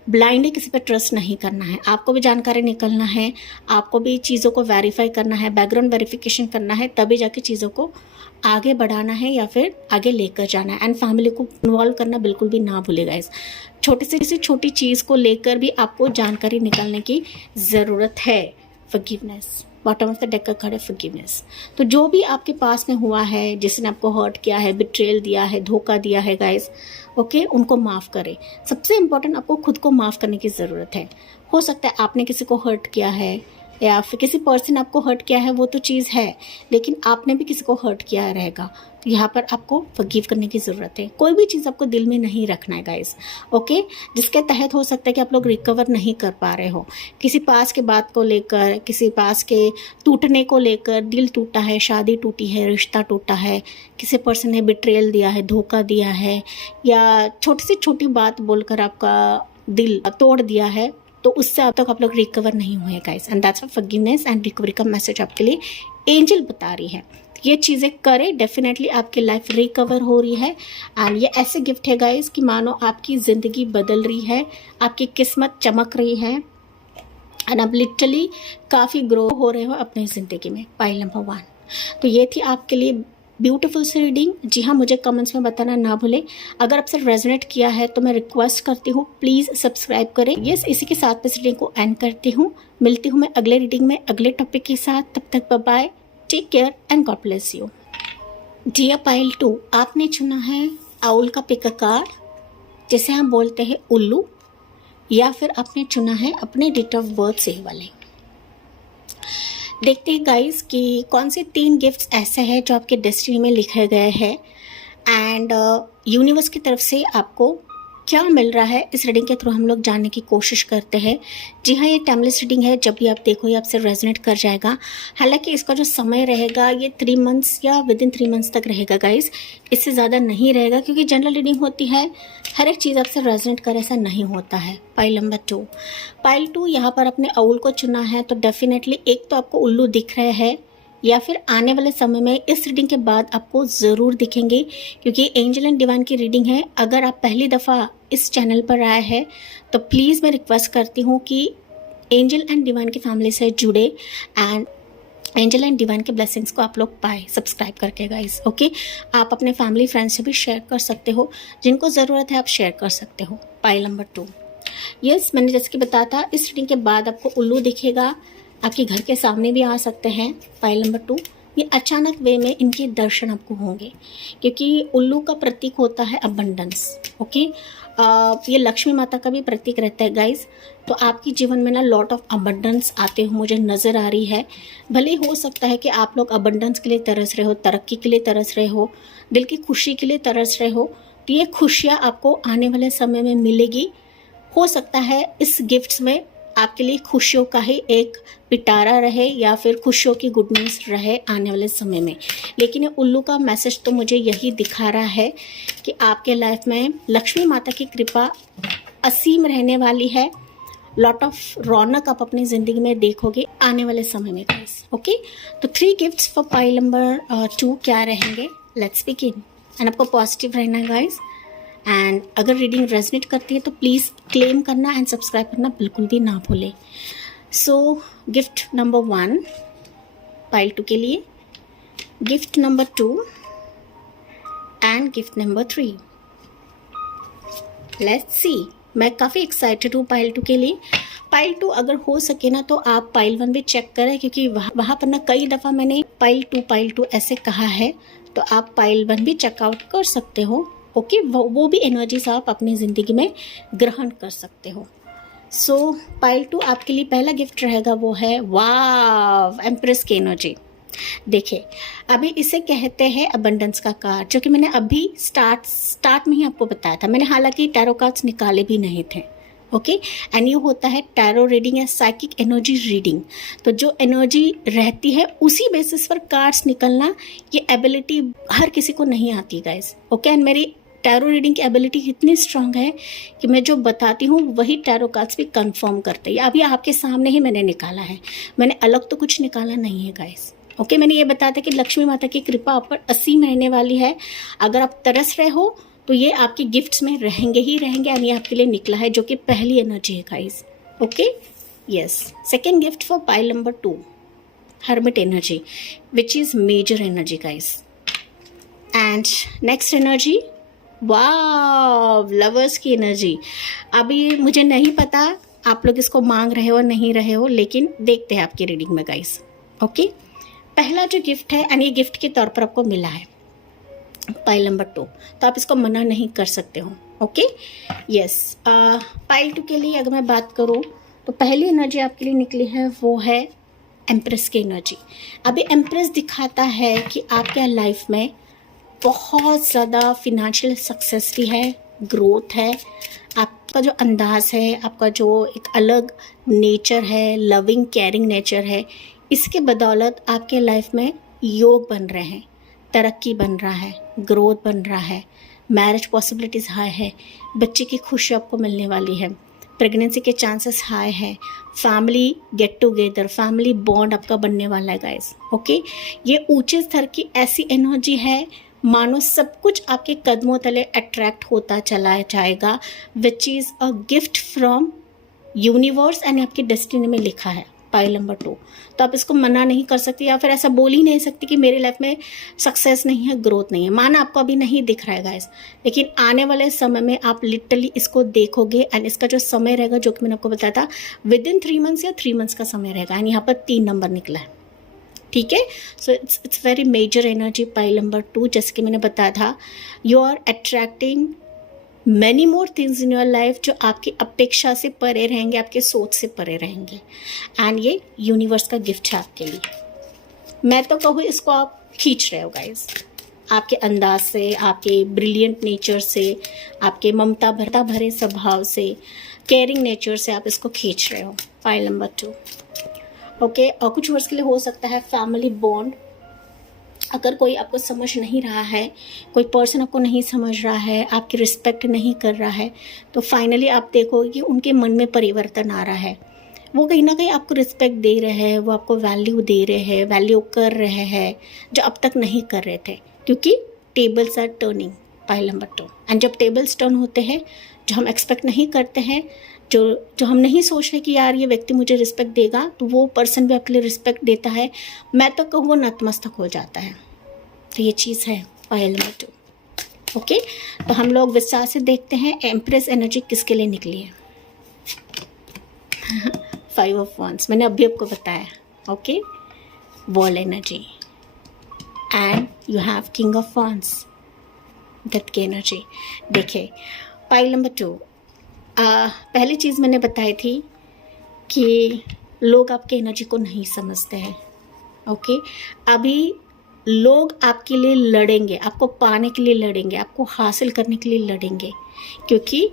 ब्लाइंडली किसी पे ट्रस्ट नहीं करना है। आपको भी जानकारी निकलना है, आपको भी चीज़ों को वेरीफाई करना है, बैकग्राउंड वेरिफिकेशन करना है, तभी जाके चीज़ों को आगे बढ़ाना है या फिर आगे लेकर जाना है। एंड फैमिली को इन्वॉल्व करना बिल्कुल भी ना भूलेगा। इस छोटी से छोटी चीज़ को लेकर भी आपको जानकारी निकालने की ज़रूरत है। Forgiveness, bottom of the deck का कार्ड है फॉरगिवनेस। तो जो भी आपके पास में हुआ है, जिसने आपको हर्ट किया है, बिट्रेल दिया है, धोखा दिया है गाइस, ओके, उनको माफ़ करें। सबसे इम्पोर्टेंट, आपको खुद को माफ़ करने की ज़रूरत है। हो सकता है आपने किसी को हर्ट किया है या फिर किसी पर्सन आपको हर्ट किया है, वो तो चीज़ है, लेकिन आपने भी किसी को हर्ट किया रहेगा, तो यहाँ पर आपको फॉरगिव करने की ज़रूरत है। कोई भी चीज़ आपको दिल में नहीं रखना है गाइस, ओके, जिसके तहत हो सकता है कि आप लोग रिकवर नहीं कर पा रहे हो। किसी पास के बात को लेकर, किसी पास के टूटने को लेकर, दिल टूटा है, शादी टूटी है, रिश्ता टूटा है, किसी पर्सन ने बिट्रेयल दिया है, धोखा दिया है, या छोटी से छोटी बात बोलकर आपका दिल तोड़ दिया है, तो उससे अब तक आप लोग रिकवर नहीं हुए guys. And that's forgiveness and recovery का मैसेज आपके लिए एंजल बता रही है। ये चीज़ें करें, डेफिनेटली आपकी लाइफ रिकवर हो रही है। एंड ये ऐसे गिफ्ट है गाइस कि मानो आपकी ज़िंदगी बदल रही है, आपकी किस्मत चमक रही है, एंड आप लिटरली काफ़ी ग्रो हो रहे हो अपनी ज़िंदगी में। पाइल नंबर 1, तो ये थी आपके लिए ब्यूटीफुल सी रीडिंग। जी हाँ, मुझे कमेंट्स में बताना ना भूलें। अगर आपसे रेजोनेट किया है तो मैं रिक्वेस्ट करती हूँ प्लीज़ सब्सक्राइब करें। यस, इसी के साथ इस रीडिंग को एंड करती हूँ। मिलती हूँ मैं अगले रीडिंग में अगले टॉपिक के साथ। तब तक bye bye, take care and God bless you. Dear pile 2, आपने चुना है आउल का पिक कार्ड, जिसे हम बोलते हैं उल्लू, या फिर आपने चुना है अपने डेट ऑफ बर्थ से वाले। देखते हैं गाइस कि कौन से 3 गिफ्ट्स ऐसे हैं जो आपके डेस्टिनी में लिखे गए हैं, एंड यूनिवर्स की तरफ से आपको क्या मिल रहा है इस रीडिंग के थ्रू हम लोग जानने की कोशिश करते हैं। जी हाँ, ये टाइमलेस रीडिंग है, जब भी आप देखो ये आपसे रेजोनेट कर जाएगा। हालांकि इसका जो समय रहेगा ये 3 मंथ्स या विद इन 3 मंथ्स तक रहेगा गाइस, इससे ज़्यादा नहीं रहेगा, क्योंकि जनरल रीडिंग होती है, हर एक चीज़ आपसे रेजोनेट करे ऐसा नहीं होता है। पाइल नंबर 2, पाइल 2 यहाँ पर अपने आउल को चुना है, तो डेफिनेटली एक तो आपको उल्लू दिख रहे हैं, या फिर आने वाले समय में इस रीडिंग के बाद आपको ज़रूर दिखेंगे, क्योंकि एंजल एंड डिवाइन की रीडिंग है। अगर आप पहली दफ़ा इस चैनल पर आए हैं तो प्लीज़ मैं रिक्वेस्ट करती हूँ कि एंजल एंड डिवाइन की फैमिली से जुड़े एंड एंजल एंड डिवाइन के ब्लेसिंग्स को आप लोग पाए सब्सक्राइब करके गाइस। ओके, आप अपने फैमिली फ्रेंड्स से भी शेयर कर सकते हो, जिनको ज़रूरत है आप शेयर कर सकते हो। पाइल नंबर 2, यस, मैंने जैसे कि बताया था इस रीडिंग के बाद आपको उल्लू दिखेगा, आपके घर के सामने भी आ सकते हैं। पाइल नंबर 2, ये अचानक वे में इनके दर्शन आपको होंगे, क्योंकि उल्लू का प्रतीक होता है अबंडेंस। ओके, ये लक्ष्मी माता का भी प्रतीक रहता है गाइस। तो आपके जीवन में ना लॉट ऑफ अबंडेंस आते हुए मुझे नज़र आ रही है। भले हो सकता है कि आप लोग अबंडेंस के लिए तरस रहे हो, तरक्की के लिए तरस रहे हो, दिल की खुशी के लिए तरस रहे हो, तो ये खुशियाँ आपको आने वाले समय में मिलेगी। हो सकता है इस गिफ्ट्स में आपके लिए खुशियों का ही एक पिटारा रहे या फिर खुशियों की गुड न्यूज़ रहे आने वाले समय में। लेकिन ये उल्लू का मैसेज तो मुझे यही दिखा रहा है कि आपके लाइफ में लक्ष्मी माता की कृपा असीम रहने वाली है। लॉट ऑफ रौनक आप अपनी ज़िंदगी में देखोगे आने वाले समय में गाइस। ओके, तो 3 गिफ्ट्स फॉर पाइल नंबर 2 क्या रहेंगे, लेट्स बिगिन। एंड आपको पॉजिटिव रहना है गाइस, एंड अगर रीडिंग रेजोनेट करती है तो प्लीज़ क्लेम करना एंड सब्सक्राइब करना बिल्कुल भी ना भूलें। सो गिफ्ट नंबर 1 पाइल 2 के लिए, gift number 2 and gift number 3। Let's see. मैं काफ़ी एक्साइटेड हूँ पाइल 2 के लिए। पाइल 2 अगर हो सके ना तो आप पाइल 1 भी चेक करें, क्योंकि वहाँ पर ना कई दफ़ा मैंने पाइल 2 ऐसे कहा है, तो आप पाइल 1 भी चेकआउट कर सकते हो। ओके, वो भी एनर्जीज आप अपनी ज़िंदगी में ग्रहण कर सकते हो। सो पाइल 2 आपके लिए पहला गिफ्ट रहेगा, वो है वाव, एम्प्रेस की एनर्जी। देखिए, अभी इसे कहते हैं अबंडेंस का कार्ड, जो कि मैंने अभी स्टार्ट में ही आपको बताया था। मैंने हालांकि टैरो कार्ड्स निकाले भी नहीं थे। ओके, एंड ये होता है टैरो रीडिंग या साइकिक एनर्जी रीडिंग। तो जो एनर्जी रहती है उसी बेसिस पर कार्ड्स निकलना, ये एबिलिटी हर किसी को नहीं आती गाइस। ओके, एंड मेरी टैरो रीडिंग की एबिलिटी इतनी स्ट्रांग है कि मैं जो बताती हूँ वही टैरो कार्ड्स भी कंफर्म करते हैं। अभी आपके सामने ही मैंने निकाला है, मैंने अलग तो कुछ निकाला नहीं है गाइस। ओके, मैंने ये बताया था कि लक्ष्मी माता की कृपा आप पर असीम रहने वाली है। अगर आप तरस रहे हो तो ये आपके गिफ्ट्स में रहेंगे ही रहेंगे, एंड ये आपके लिए निकला है, जो कि पहली एनर्जी है guys. Okay, yes. Second gift for pile number 2, hermit energy, which is major energy guys. And next energy, wow, lovers की एनर्जी। अभी मुझे नहीं पता आप लोग इसको मांग रहे हो नहीं रहे हो, लेकिन देखते हैं आपकी रीडिंग में गाइस। ओके, पहला जो गिफ्ट है, एंड ये गिफ्ट के तौर पर आपको मिला है पाइल नंबर 2, तो आप इसको मना नहीं कर सकते हो। Okay, yes. पाइल 2 के लिए अगर मैं बात करूँ तो पहली एनर्जी आपके लिए निकली है वो है एम्प्रेस की एनर्जी। अभी एम्प्रेस दिखाता है कि आपके लाइफ में बहुत ज़्यादा फिनेंशियल सक्सेस भी है, ग्रोथ है, आपका जो अंदाज है, आपका जो एक अलग नेचर है, लविंग केयरिंग नेचर है, इसके बदौलत आपके लाइफ में योग बन रहे हैं, तरक्की बन रहा है, ग्रोथ बन रहा है, मैरिज पॉसिबिलिटीज़ हाई है, बच्चे की खुशी आपको मिलने वाली है, प्रेगनेंसी के चांसेस हाई है, family get together, family bond आपका बनने वाला है गाइस। ओके, ये ऊंचे स्तर की ऐसी एनर्जी है मानो सब कुछ आपके कदमों तले अट्रैक्ट होता चला जाएगा, which is a gift from universe, and आपकी डेस्टिनी में लिखा है पाइल नंबर 2। तो आप इसको मना नहीं कर सकती, या फिर ऐसा बोल ही नहीं सकती कि मेरी लाइफ में सक्सेस नहीं है, ग्रोथ नहीं है। माना आपको अभी नहीं दिख रहा है गाइस, लेकिन आने वाले समय में आप लिटरली इसको देखोगे, एंड इसका जो समय रहेगा, जो कि मैंने आपको बताया था, विद इन 3 मंथ्स या 3 मंथ्स का समय रहेगा, एंड यहाँ पर 3 नंबर निकला है। ठीक है, so it's very major energy pile number 2। जैसे कि मैंने बताया था, you are attracting many more things in your life, जो आपकी अपेक्षा से परे रहेंगे, आपके सोच से परे रहेंगे, एंड ये यूनिवर्स का गिफ्ट है आपके लिए। मैं तो कहूँ इसको आप खींच रहे हो गाइस, आपके अंदाज से, आपके ब्रिलियंट नेचर से, आपके ममता भरे स्वभाव से, केयरिंग नेचर से आप इसको खींच रहे हो पाइल नंबर 2। ओके, और कुछ वर्ष के लिए हो सकता है फैमिली बॉन्ड। अगर कोई आपको समझ नहीं रहा है, कोई पर्सन आपको नहीं समझ रहा है, आपकी रिस्पेक्ट नहीं कर रहा है, तो फाइनली आप देखोगे कि उनके मन में परिवर्तन आ रहा है। वो कहीं ना कहीं आपको रिस्पेक्ट दे रहे हैं, वो आपको वैल्यू दे रहे हैं, वैल्यू कर रहे हैं, जो अब तक नहीं कर रहे थे, क्योंकि tables are turning pile number 2। And जब टेबल्स टर्न होते हैं, जो हम एक्सपेक्ट नहीं करते हैं, जो हम नहीं सोच रहे कि यार ये व्यक्ति मुझे रिस्पेक्ट देगा, तो वो पर्सन भी आपके लिए रिस्पेक्ट देता है। मैं तो कहूँ वो नतमस्तक हो जाता है। तो ये चीज़ है पाइल नंबर 2। ओके, तो हम लोग विस्तार से देखते हैं एम्प्रेस एनर्जी किसके लिए निकली है। 5 ऑफ वांड्स मैंने अभी आपको बताया। Okay, wall energy, and you have king of wands, death की एनर्जी। देखिए पाइल नंबर 2, पहली चीज़ मैंने बताई थी कि लोग आपके एनर्जी को नहीं समझते हैं। ओके, अभी लोग आपके लिए लड़ेंगे, आपको पाने के लिए लड़ेंगे, आपको हासिल करने के लिए लड़ेंगे, क्योंकि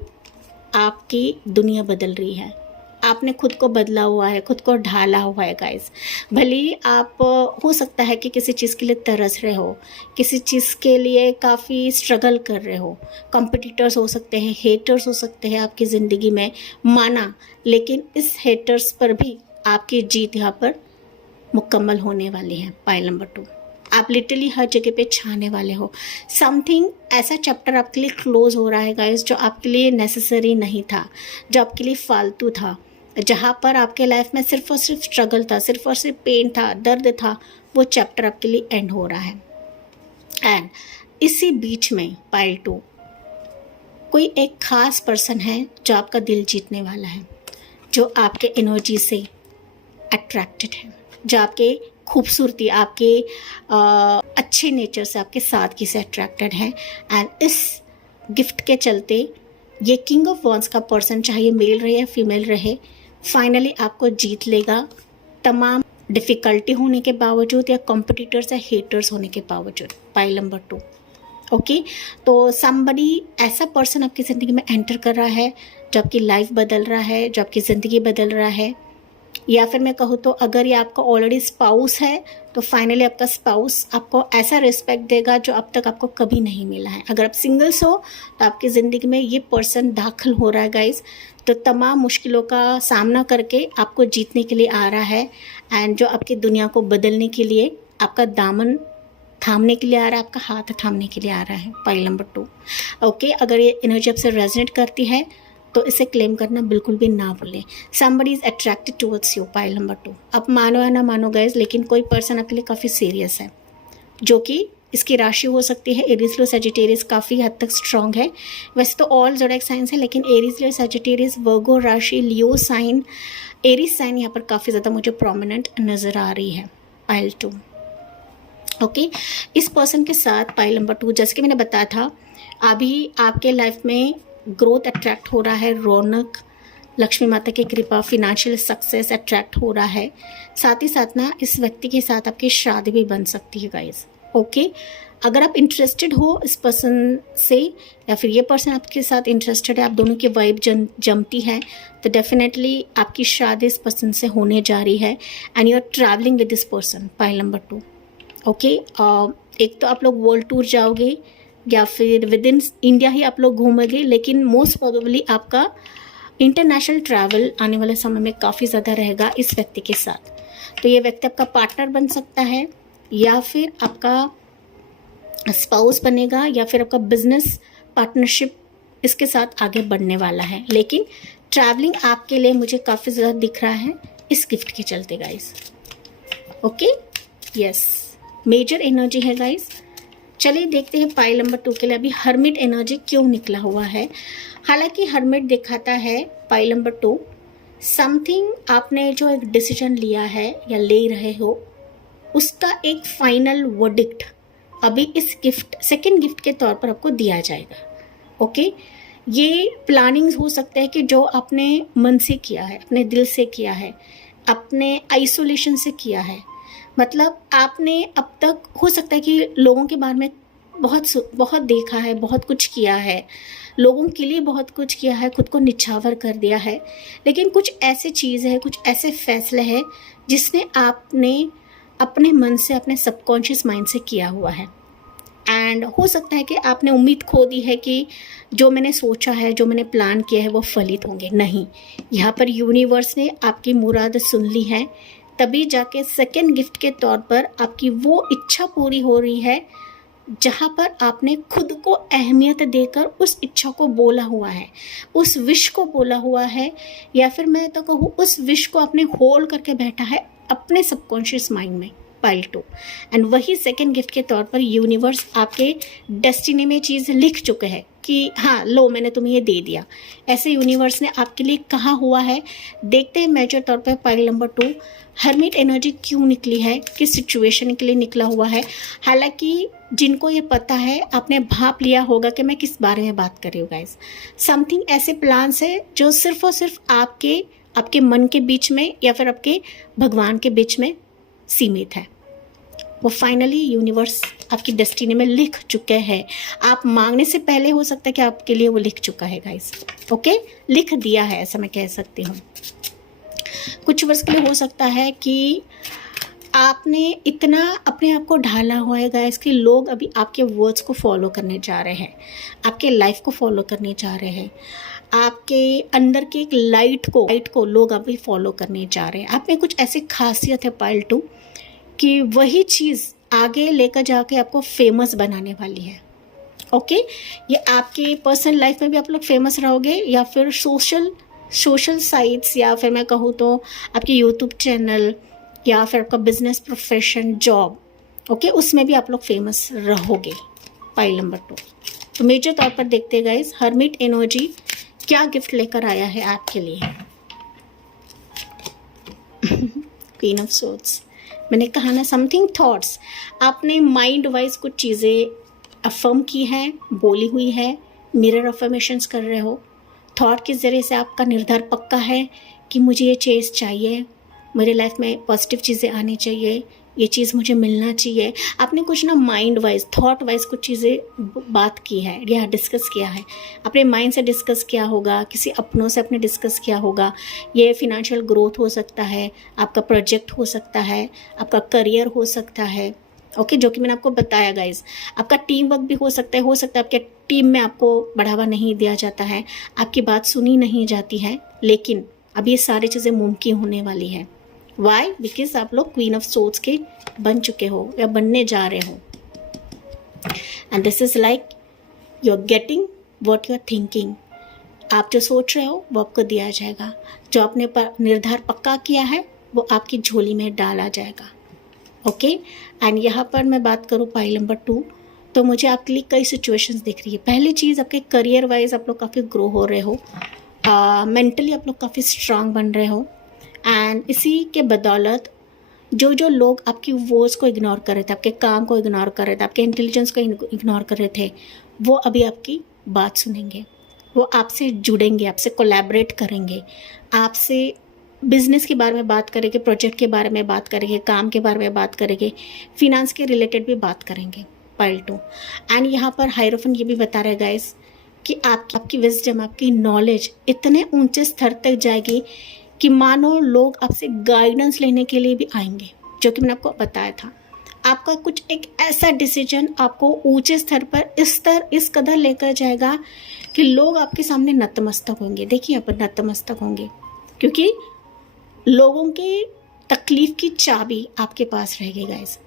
आपकी दुनिया बदल रही है। आपने खुद को बदला हुआ है, खुद को ढाला हुआ है गाइस। भले ही आप हो सकता है कि किसी चीज़ के लिए तरस रहे हो, किसी चीज़ के लिए काफ़ी स्ट्रगल कर रहे हो, कॉम्पिटिटर्स हो सकते हैं, हेटर्स हो सकते हैं आपकी ज़िंदगी में, माना, लेकिन इस हेटर्स पर भी आपकी जीत यहाँ पर मुकम्मल होने वाली है पाइल नंबर 2। आप लिटरली हर जगह पे छाने वाले हो। समथिंग ऐसा चैप्टर आपके लिए क्लोज हो रहा है गाइस, जो आपके लिए नेसेसरी नहीं था, जो आपके लिए फालतू था, जहाँ पर आपके लाइफ में सिर्फ और सिर्फ स्ट्रगल था, सिर्फ और सिर्फ पेन था, दर्द था, वो चैप्टर आपके लिए एंड हो रहा है। एंड इसी बीच में पाइल 2 कोई एक खास पर्सन है जो आपका दिल जीतने वाला है, जो आपके एनर्जी से अट्रैक्टेड है, जो आपके खूबसूरती, आपके अच्छे नेचर से, आपके सादगी से अट्रैक्टेड है। एंड इस गिफ्ट के चलते ये किंग ऑफ वॉन्ड्स का पर्सन, चाहे ये मेल रहे या फीमेल रहे, फाइनली आपको जीत लेगा, तमाम डिफ़िकल्टी होने के बावजूद या कॉम्पिटिटर्स या हेटर्स होने के बावजूद। Pile number 2, okay. तो समबडी, ऐसा पर्सन आपकी ज़िंदगी में एंटर कर रहा है जो आपकी लाइफ बदल रहा है, जो आपकी ज़िंदगी बदल रहा है। या फिर मैं कहूँ तो अगर ये आपका ऑलरेडी स्पाउस है तो फाइनली आपका स्पाउस आपको ऐसा रिस्पेक्ट देगा जो अब तक आपको कभी नहीं मिला है। अगर आप सिंगल्स हो तो आपकी ज़िंदगी में ये पर्सन दाखिल हो रहा है गाइस, तो तमाम मुश्किलों का सामना करके आपको जीतने के लिए आ रहा है। एंड जो आपकी दुनिया को बदलने के लिए, आपका दामन थामने के लिए आ रहा है, आपका हाथ थामने के लिए आ रहा है। Pile number 2, okay. अगर ये एनर्जी आपसे रेजोनेट करती है तो इसे क्लेम करना बिल्कुल भी ना भूलें। Somebody is attracted towards you. Pile number 2, आप मानो या ना मानो गाइस, लेकिन कोई पर्सन आपके लिए काफ़ी सीरियस है, जो कि इसकी राशि हो सकती है एरीज, लो, सजिटेरियस, काफ़ी हद तक स्ट्रॉन्ग है। वैसे तो ऑल ज़ोडिएक साइंस है, लेकिन एरीज, लो, सजिटेरियस, वर्गो राशि, लियो साइन, एरीज साइन यहाँ पर काफ़ी ज़्यादा मुझे प्रोमिनेंट नज़र आ रही है। Pile 2, okay. इस पर्सन के साथ पाइल नंबर 2, जैसे कि मैंने बताया था, अभी आपके लाइफ में ग्रोथ अट्रैक्ट हो रहा है, रौनक, लक्ष्मी माता की कृपा, फिनेंशियल सक्सेस अट्रैक्ट हो रहा है। साथ ही साथ ना इस व्यक्ति के साथ आपकी शादी भी बन सकती है गाइस, ओके। अगर आप इंटरेस्टेड हो इस पर्सन से, या फिर ये पर्सन आपके साथ इंटरेस्टेड है, आप दोनों की वाइब जमती है, तो डेफिनेटली आपकी शादी इस पर्सन से होने जा रही है। And you are travelling with this person. Pile number 2, okay. एक तो आप लोग वर्ल्ड टूर जाओगे या फिर विद इन इंडिया ही आप लोग घूमोगे, लेकिन मोस्ट प्रोबेबली आपका इंटरनेशनल ट्रैवल आने वाले समय में काफ़ी ज़्यादा रहेगा इस व्यक्ति के साथ। तो ये व्यक्ति आपका पार्टनर बन सकता है, या फिर आपका स्पाउस बनेगा, या फिर आपका बिजनेस पार्टनरशिप इसके साथ आगे बढ़ने वाला है। लेकिन ट्रैवलिंग आपके लिए मुझे काफ़ी ज़्यादा दिख रहा है इस गिफ्ट के चलते guys, okay. Yes, major energy है गाइस। चलिए देखते हैं पाइल नंबर 2 के लिए अभी हर्मिट एनर्जी क्यों निकला हुआ है। हालांकि हर्मिट दिखाता है पाइल नंबर 2, समथिंग आपने जो एक डिसीजन लिया है या ले रहे हो, उसका एक फाइनल वर्डिक्ट अभी इस गिफ्ट, सेकेंड गिफ्ट के तौर पर आपको दिया जाएगा, ओके। ये प्लानिंग्स हो सकता है कि जो आपने मन से किया है, अपने दिल से किया है, अपने आइसोलेशन से किया है, मतलब आपने अब तक हो सकता है कि लोगों के बारे में बहुत देखा है, बहुत कुछ किया है, लोगों के लिए बहुत कुछ किया है, खुद को निछावर कर दिया है, लेकिन कुछ ऐसे चीज़ है, कुछ ऐसे फैसले हैं जिसने आपने अपने मन से, अपने सबकॉन्शियस माइंड से किया हुआ है। एंड हो सकता है कि आपने उम्मीद खो दी है कि जो मैंने सोचा है, जो मैंने प्लान किया है वो फलित होंगे। नहीं, यहाँ पर यूनिवर्स ने आपकी मुराद सुन ली है, तभी जाके सेकेंड गिफ्ट के तौर पर आपकी वो इच्छा पूरी हो रही है जहाँ पर आपने खुद को अहमियत देकर उस इच्छा को बोला हुआ है, उस विश को बोला हुआ है, या फिर मैं तो कहूँ उस विश को आपने होल्ड करके बैठा है अपने सबकॉन्शियस माइंड में। पाइल 2, एंड वही सेकेंड गिफ्ट के तौर पर यूनिवर्स आपके डेस्टिनी में चीज़ लिख चुके हैं कि हाँ लो मैंने तुम्हें ये दे दिया, ऐसे यूनिवर्स ने आपके लिए कहा हुआ है। देखते हैं मेजर तौर पर पाइल नंबर 2 हर्मिट एनर्जी क्यों निकली है, किस सिचुएशन के लिए निकला हुआ है। हालांकि जिनको ये पता है, आपने भाप लिया होगा कि मैं किस बारे में बात कर रही हूँ गाइस। समथिंग ऐसे प्लान्स है जो सिर्फ और सिर्फ आपके मन के बीच में या फिर आपके भगवान के बीच में सीमित है, वो फाइनली यूनिवर्स आपकी डेस्टिनी में लिख चुके हैं। आप मांगने से पहले हो सकता है कि आपके लिए वो लिख चुका है गाइस, ओके, लिख दिया है, ऐसा मैं कह सकती हूँ। कुछ वर्ष के लिए हो सकता है कि आपने इतना अपने आप को ढाला हुआ है गाइस कि लोग अभी आपके वर्ड्स को फॉलो करने जा रहे हैं, आपके लाइफ को फॉलो करने जा रहे हैं, आपके अंदर की एक लाइट को लोग अभी फॉलो करने जा रहे हैं। आप में कुछ ऐसी खासियत है पाइल 2 कि वही चीज़ आगे लेकर जाके आपको फेमस बनाने वाली है, ओके। ये आपकी पर्सनल लाइफ में भी आप लोग फेमस रहोगे, या फिर सोशल साइट्स, या फिर मैं कहूँ तो आपके यूट्यूब चैनल, या फिर आपका बिजनेस, प्रोफेशन, जॉब, ओके, उसमें भी आप लोग फेमस रहोगे। Pile number 2। तो मेजर तौर पर देखते हैं गाइस, हर्मिट एनर्जी क्या गिफ्ट लेकर आया है आपके लिए। क्वीन ऑफ सोर्ड्स, मैंने कहा ना, समथिंग थॉट्स, आपने माइंड वाइज कुछ चीज़ें अफर्म की हैं, बोली हुई है, मिरर अफर्मेशंस कर रहे हो। थॉट के ज़रिए से आपका निर्धार पक्का है कि मुझे ये चीज़ चाहिए, मेरे लाइफ में पॉजिटिव चीज़ें आनी चाहिए, ये चीज़ मुझे मिलना चाहिए। आपने कुछ ना माइंड वाइज, थॉट वाइज कुछ चीज़ें बात की है या डिस्कस किया है, अपने माइंड से डिस्कस किया होगा, किसी अपनों से अपने डिस्कस किया होगा। ये फिनेंशियल ग्रोथ हो सकता है, आपका प्रोजेक्ट हो सकता है, आपका करियर हो सकता है, ओके, जो कि मैंने आपको बताया गाइज। आपका टीम वर्क भी हो सकता है आपके टीम में आपको बढ़ावा नहीं दिया जाता है, आपकी बात सुनी नहीं जाती है, लेकिन अब ये सारी चीज़ें मुमकिन होने वाली है। वाई? बिकॉज आप लोग क्वीन ऑफ सोर्ड्स के बन चुके हो या बनने जा रहे हो। And this is like you are getting what you are thinking. आप जो सोच रहे हो वो आपको दिया जाएगा, जो आपने निर्धार पक्का किया है वो आपकी झोली में डाला जाएगा। ओके, एंड यहाँ पर मैं बात करूँ पाइल नंबर 2, तो मुझे आपके लिए कई सिचुएशंस दिख रही है। पहली चीज़, आपके करियर वाइज आप लोग काफ़ी ग्रो हो रहे हो, मेंटली आप लोग काफ़ी स्ट्रांग बन रहे हो, एंड इसी के बदौलत जो जो लोग आपकी वर्ड्स को इग्नोर कर रहे थे, आपके काम को इग्नोर कर रहे थे, आपके इंटेलिजेंस को इग्नोर कर रहे थे, वो अभी आपकी बात सुनेंगे, वो आपसे जुड़ेंगे, आपसे कोलैबोरेट करेंगे, आपसे बिजनेस के बारे में बात करेंगे, प्रोजेक्ट के बारे में बात करेंगे, काम के बारे में बात करेंगे, फिनांस के रिलेटेड भी बात करेंगे। पाइल 2। एंड यहाँ पर हायरोफेंट ये भी बता रहे गाइस कि आपकी विजडम, आपकी नॉलेज इतने ऊंचे स्तर तक जाएगी कि मानो लोग आपसे गाइडेंस लेने के लिए भी आएंगे, जो कि मैंने आपको बताया था। आपका कुछ एक ऐसा डिसीजन आपको ऊंचे स्तर पर इस कदर लेकर जाएगा कि लोग आपके सामने नतमस्तक होंगे। देखिए, आप नतमस्तक होंगे, क्योंकि लोगों की तकलीफ की चाबी आपके पास रहेगी गाइस।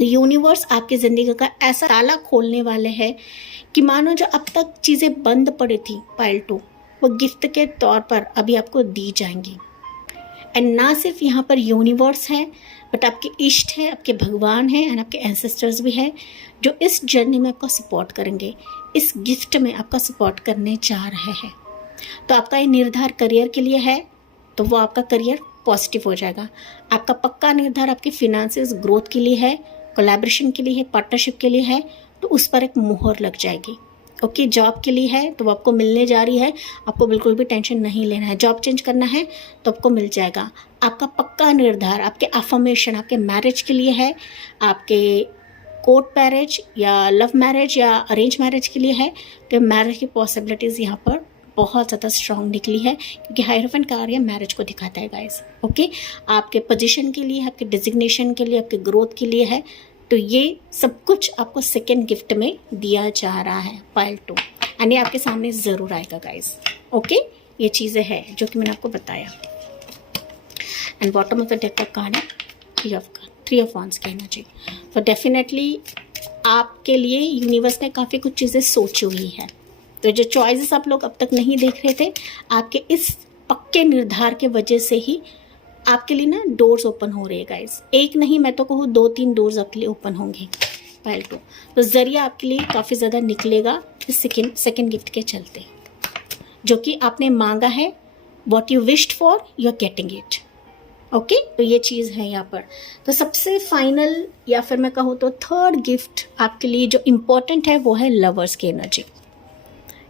यूनिवर्स आपकी ज़िंदगी का ऐसा ताला खोलने वाले हैं कि मानो जो अब तक चीज़ें बंद पड़ी थी, पाइल 2, वो गिफ्ट के तौर पर अभी आपको दी जाएंगी। एंड ना सिर्फ यहाँ पर यूनिवर्स है, बट आपके इष्ट है, आपके भगवान हैं, एंड आपके एंसेस्टर्स भी हैं, जो इस जर्नी में आपको सपोर्ट करेंगे, इस गिफ्ट में आपका सपोर्ट करने जा रहे हैं। तो आपका ये निर्धार करियर के लिए है, तो वो आपका करियर पॉजिटिव हो जाएगा। आपका पक्का निर्धार आपके फिनेंसेस ग्रोथ के लिए है, कोलैबोरेशन के लिए है, पार्टनरशिप के लिए है, तो उस पर एक मुहर लग जाएगी। ओके, जॉब के लिए है तो वो आपको मिलने जा रही है, आपको बिल्कुल भी टेंशन नहीं लेना है। जॉब चेंज करना है तो आपको मिल जाएगा। आपका पक्का निर्धार आपके अफर्मेशन, आपके मैरिज के लिए है, आपके कोर्ट मैरिज या लव मैरिज या अरेंज मैरिज के लिए है, तो मैरिज की पॉसिबिलिटीज़ यहाँ पर बहुत ज़्यादा स्ट्रांग निकली है, क्योंकि हायरोफेंट कार्य मैरिज को दिखाता है गाइस। ओके, आपके पोजीशन के लिए, आपके डिजिग्नेशन के लिए, आपके ग्रोथ के लिए है, तो ये सब कुछ आपको सेकेंड गिफ्ट में दिया जा रहा है, पाइल 2, एंड ये आपके सामने ज़रूर आएगा गाइस। ओके, ये चीज़ें हैं जो कि मैंने आपको बताया। And bottom of the deck का कार्ड है थ्री ऑफ वांड्स की एनर्जी। तो डेफिनेटली आपके लिए यूनिवर्स ने काफ़ी कुछ चीज़ें सोची हुई है। तो जो चॉइसेस आप लोग अब तक नहीं देख रहे थे, आपके इस पक्के निर्धार के वजह से ही आपके लिए ना डोर्स ओपन हो रहे हैं गाइस। एक नहीं, मैं तो कहूँ 2-3 डोर्स आपके लिए ओपन होंगे, पाइल 2। तो जरिया आपके लिए काफ़ी ज़्यादा निकलेगा इस सेकेंड गिफ्ट के चलते, जो कि आपने मांगा है। What you wished for, you are getting it. Okay, तो ये चीज़ है यहाँ पर। तो सबसे फाइनल या फिर मैं कहूँ तो थर्ड गिफ्ट आपके लिए जो इम्पोर्टेंट है वो है लवर्स की एनर्जी।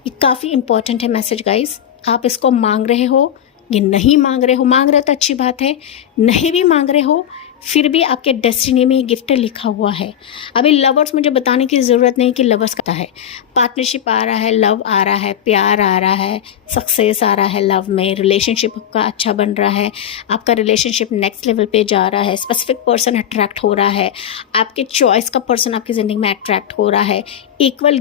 ये काफ़ी इंपॉर्टेंट है मैसेज गाइस। आप इसको मांग रहे हो, ये नहीं मांग रहे हो तो अच्छी बात है, नहीं भी मांग रहे हो फिर भी आपके डेस्टिनी में ये गिफ्ट लिखा हुआ है। अभी लवर्स, मुझे बताने की ज़रूरत नहीं कि लवर्स का है। पार्टनरशिप आ रहा है, लव आ रहा है, प्यार आ रहा है, सक्सेस आ रहा है लव में, रिलेशनशिप आपका अच्छा बन रहा है, आपका रिलेशनशिप नेक्स्ट लेवल पे जा रहा है, स्पेसिफिक पर्सन अट्रैक्ट हो रहा है, आपके चॉइस का पर्सन आपकी ज़िंदगी में अट्रैक्ट हो रहा है, इक्वल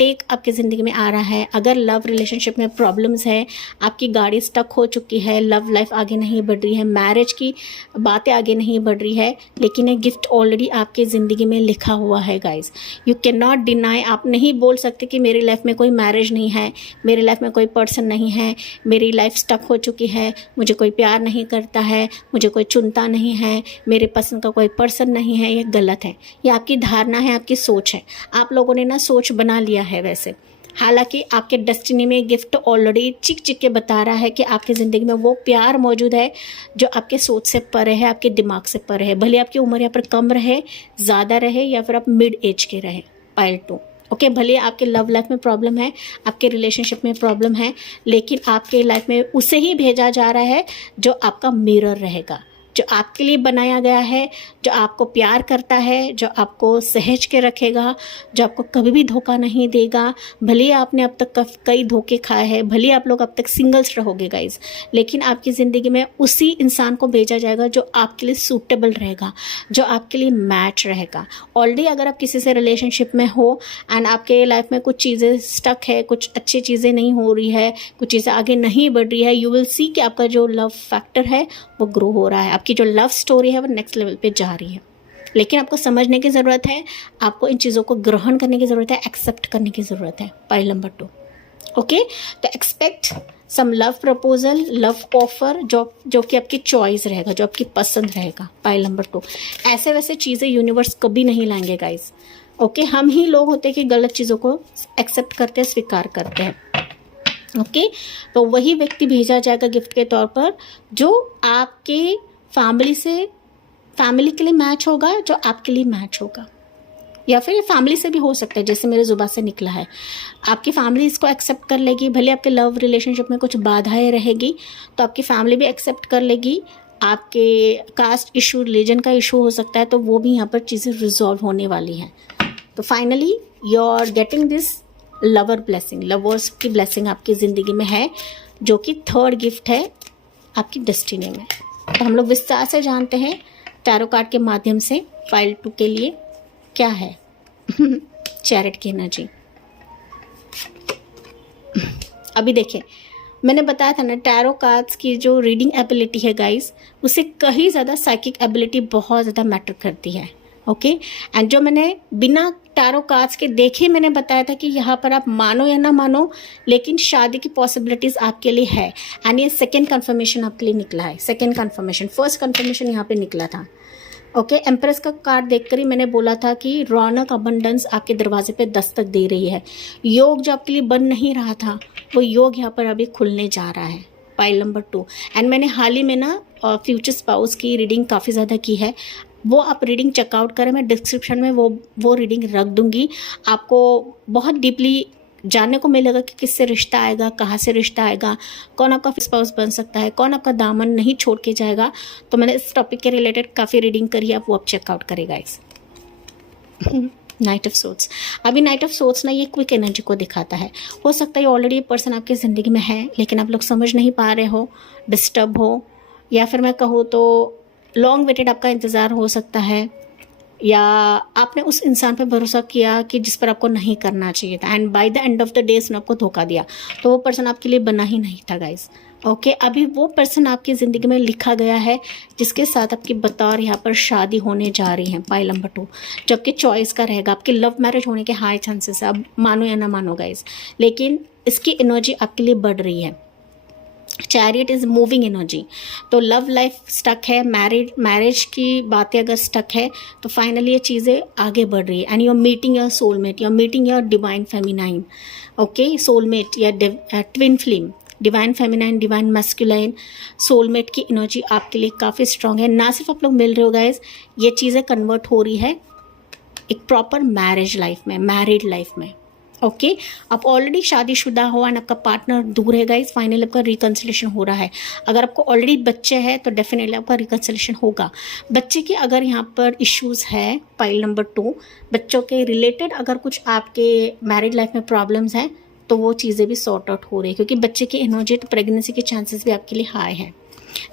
ओवरटेक आपकी ज़िंदगी में आ रहा है। अगर लव रिलेशनशिप में प्रॉब्लम्स है, आपकी गाड़ी स्टक हो चुकी है, लव लाइफ आगे नहीं बढ़ रही है, मैरिज की बातें आगे नहीं बढ़ रही है, लेकिन ये गिफ्ट ऑलरेडी आपकी ज़िंदगी में लिखा हुआ है guys. You can not deny, आप नहीं बोल सकते कि मेरी लाइफ में कोई मैरिज नहीं है, मेरी लाइफ में कोई पर्सन नहीं है, मेरी लाइफ स्टक हो चुकी है, मुझे कोई प्यार नहीं करता है, मुझे कोई चुनता नहीं है, मेरे पसंद का कोई पर्सन नहीं है। ये गलत है, ये आपकी धारणा है, आपकी सोच है। आप लोगों ने ना सोच बना लिया है वैसे। हालांकि आपके डेस्टिनी में गिफ्ट ऑलरेडी चिक चिक के बता रहा है कि आपकी ज़िंदगी में वो प्यार मौजूद है जो आपके सोच से परे है, आपके दिमाग से परे है। भले आपकी उम्र यहाँ पर कम रहे, ज़्यादा रहे, या फिर आप मिड एज के रहे। पाइल 2 ओके, भले आपके लव लाइफ में प्रॉब्लम है, आपके रिलेशनशिप में प्रॉब्लम है, लेकिन आपके लाइफ में उसे ही भेजा जा रहा है जो आपका मिरर रहेगा, जो आपके लिए बनाया गया है, जो आपको प्यार करता है, जो आपको सहेज के रखेगा, जो आपको कभी भी धोखा नहीं देगा। भले आपने अब तक कई धोखे खाए हैं, भले आप लोग अब तक सिंगल्स रहोगे गाइज, लेकिन आपकी ज़िंदगी में उसी इंसान को भेजा जाएगा जो आपके लिए सूटेबल रहेगा, जो आपके लिए मैच रहेगा। ऑलरेडी अगर आप किसी से रिलेशनशिप में हो एंड आपके लाइफ में कुछ चीज़ें स्टक है, कुछ अच्छी चीज़ें नहीं हो रही है, कुछ चीज़ें आगे नहीं बढ़ रही है, यू विल सी कि आपका जो लव फैक्टर है वो ग्रो हो रहा है, आपकी जो लव स्टोरी है वो नेक्स्ट लेवल पे जा रही है। लेकिन आपको समझने की ज़रूरत है, आपको इन चीज़ों को ग्रहण करने की ज़रूरत है, एक्सेप्ट करने की ज़रूरत है। पाइल नंबर 2 ओके, तो expect some love proposal, love offer जो कि आपकी चॉइस रहेगा, जो आपकी पसंद रहेगा। पाइल नंबर 2, ऐसे वैसे चीज़ें यूनिवर्स कभी नहीं लाएंगे गाइज। ओके, हम ही लोग होते हैं कि गलत चीज़ों को एक्सेप्ट करते हैं, स्वीकार करते हैं। ओके, तो वही व्यक्ति भेजा जाएगा गिफ्ट के तौर पर जो आपके फैमिली के लिए मैच होगा, जो आपके लिए मैच होगा, या फिर ये फैमिली से भी हो सकता है, जैसे मेरे जुबान से निकला है। आपकी फैमिली इसको एक्सेप्ट कर लेगी, भले आपके लव रिलेशनशिप में कुछ बाधाएं रहेगी तो आपकी फैमिली भी एक्सेप्ट कर लेगी। आपके कास्ट इशू, रिलीजन का इशू हो सकता है, तो वो भी यहाँ पर चीज़ें रिजॉल्व होने वाली हैं। तो finally you are getting this lover blessing, lovers की ब्लेसिंग आपकी ज़िंदगी में है, जो कि थर्ड गिफ्ट है आपकी डेस्टिनी में। तो हम लोग विस्तार से जानते हैं टैरो कार्ड के माध्यम से पाइल 2 के लिए क्या है। चैरिट की एनर्जी। अभी देखिए, मैंने बताया था ना, टैरो कार्ड्स की जो रीडिंग एबिलिटी है गाइस, उससे कहीं ज़्यादा साइकिक एबिलिटी बहुत ज़्यादा मैटर करती है। ओके, एंड जो मैंने बिना टैरो कार्ड्स के देखे मैंने बताया था कि यहाँ पर आप मानो या ना मानो, लेकिन शादी की पॉसिबिलिटीज़ आपके लिए है। एंड ये सेकेंड कन्फर्मेशन आपके लिए निकला है। सेकेंड कन्फर्मेशन, फर्स्ट कन्फर्मेशन यहाँ पे निकला था। ओके, एम्प्रेस का कार्ड देखकर ही मैंने बोला था कि रौनक, अबंडेंस आपके दरवाजे पे दस्तक दे रही है। योग जो आपके लिए बन नहीं रहा था, वो योग यहाँ पर अभी खुलने जा रहा है। पाइल नंबर 2, एंड मैंने हाल ही में ना फ्यूचर स्पाउस की रीडिंग काफ़ी ज़्यादा की है, वो आप रीडिंग चेकआउट करें। मैं डिस्क्रिप्शन में वो रीडिंग रख दूंगी। आपको बहुत डीपली जानने को मिलेगा कि किससे रिश्ता आएगा, कहाँ से रिश्ता आएगा, कौन आपका स्पाउस बन सकता है, कौन आपका दामन नहीं छोड़ के जाएगा। तो मैंने इस टॉपिक के रिलेटेड काफ़ी रीडिंग करी है, आप वो आप चेकआउट करेगा इस नाइट ऑफ सोर्ड्स। अभी नाइट ऑफ सोर्ड्स ना ये क्विक एनर्जी को दिखाता है। हो सकता है ऑलरेडी ये पर्सन आपकी ज़िंदगी में है, लेकिन आप लोग समझ नहीं पा रहे हो, डिस्टर्ब हो, या फिर मैं कहूँ तो लॉन्ग वेटेड आपका इंतज़ार हो सकता है, या आपने उस इंसान पर भरोसा किया कि जिस पर आपको नहीं करना चाहिए था, and by the end of the day उसने आपको धोखा दिया। तो वो पर्सन आपके लिए बना ही नहीं था गाइस। ओके, अभी वो पर्सन आपकी ज़िंदगी में लिखा गया है जिसके साथ आपकी बतौर यहाँ पर शादी होने जा रही है। पाइल नंबर 2, जो आपकी चॉइस का रहेगा। आपकी लव मैरिज होने के हाई चांसेस है, अब मानो या ना मानो गाइस, लेकिन इसकी एनर्जी आपके लिए बढ़ रही है। Chariot is moving energy. तो लव लाइफ स्टक है, मैरिज की बातें अगर स्टक है, तो फाइनली ये चीज़ें आगे बढ़ रही है। And you are meeting your soulmate, you are meeting your divine feminine. Okay, soulmate या twin flame, divine feminine, divine masculine, soulmate की एनर्जी आपके लिए काफ़ी स्ट्रांग है। ना सिर्फ आप लोग मिल रहे हो गाइज, ये चीज़ें कन्वर्ट हो रही है एक प्रॉपर मैरिज लाइफ में, मैरिड लाइफ में। ओके, आप ऑलरेडी शादीशुदा हो एंड आपका पार्टनर दूर है गाइस, फाइनली आपका रिकन्सिलेशन हो रहा है। अगर आपको ऑलरेडी बच्चे हैं तो डेफिनेटली आपका रिकन्सिलेशन होगा। बच्चे की अगर यहाँ पर इश्यूज़ है, पाइल नंबर 2, बच्चों के रिलेटेड अगर कुछ आपके मैरिड लाइफ में प्रॉब्लम्स हैं, तो वो चीज़ें भी सॉर्ट आउट हो रही है, क्योंकि बच्चे की एनर्जी, तो प्रेगनेंसी के चांसेस भी आपके लिए हाई है।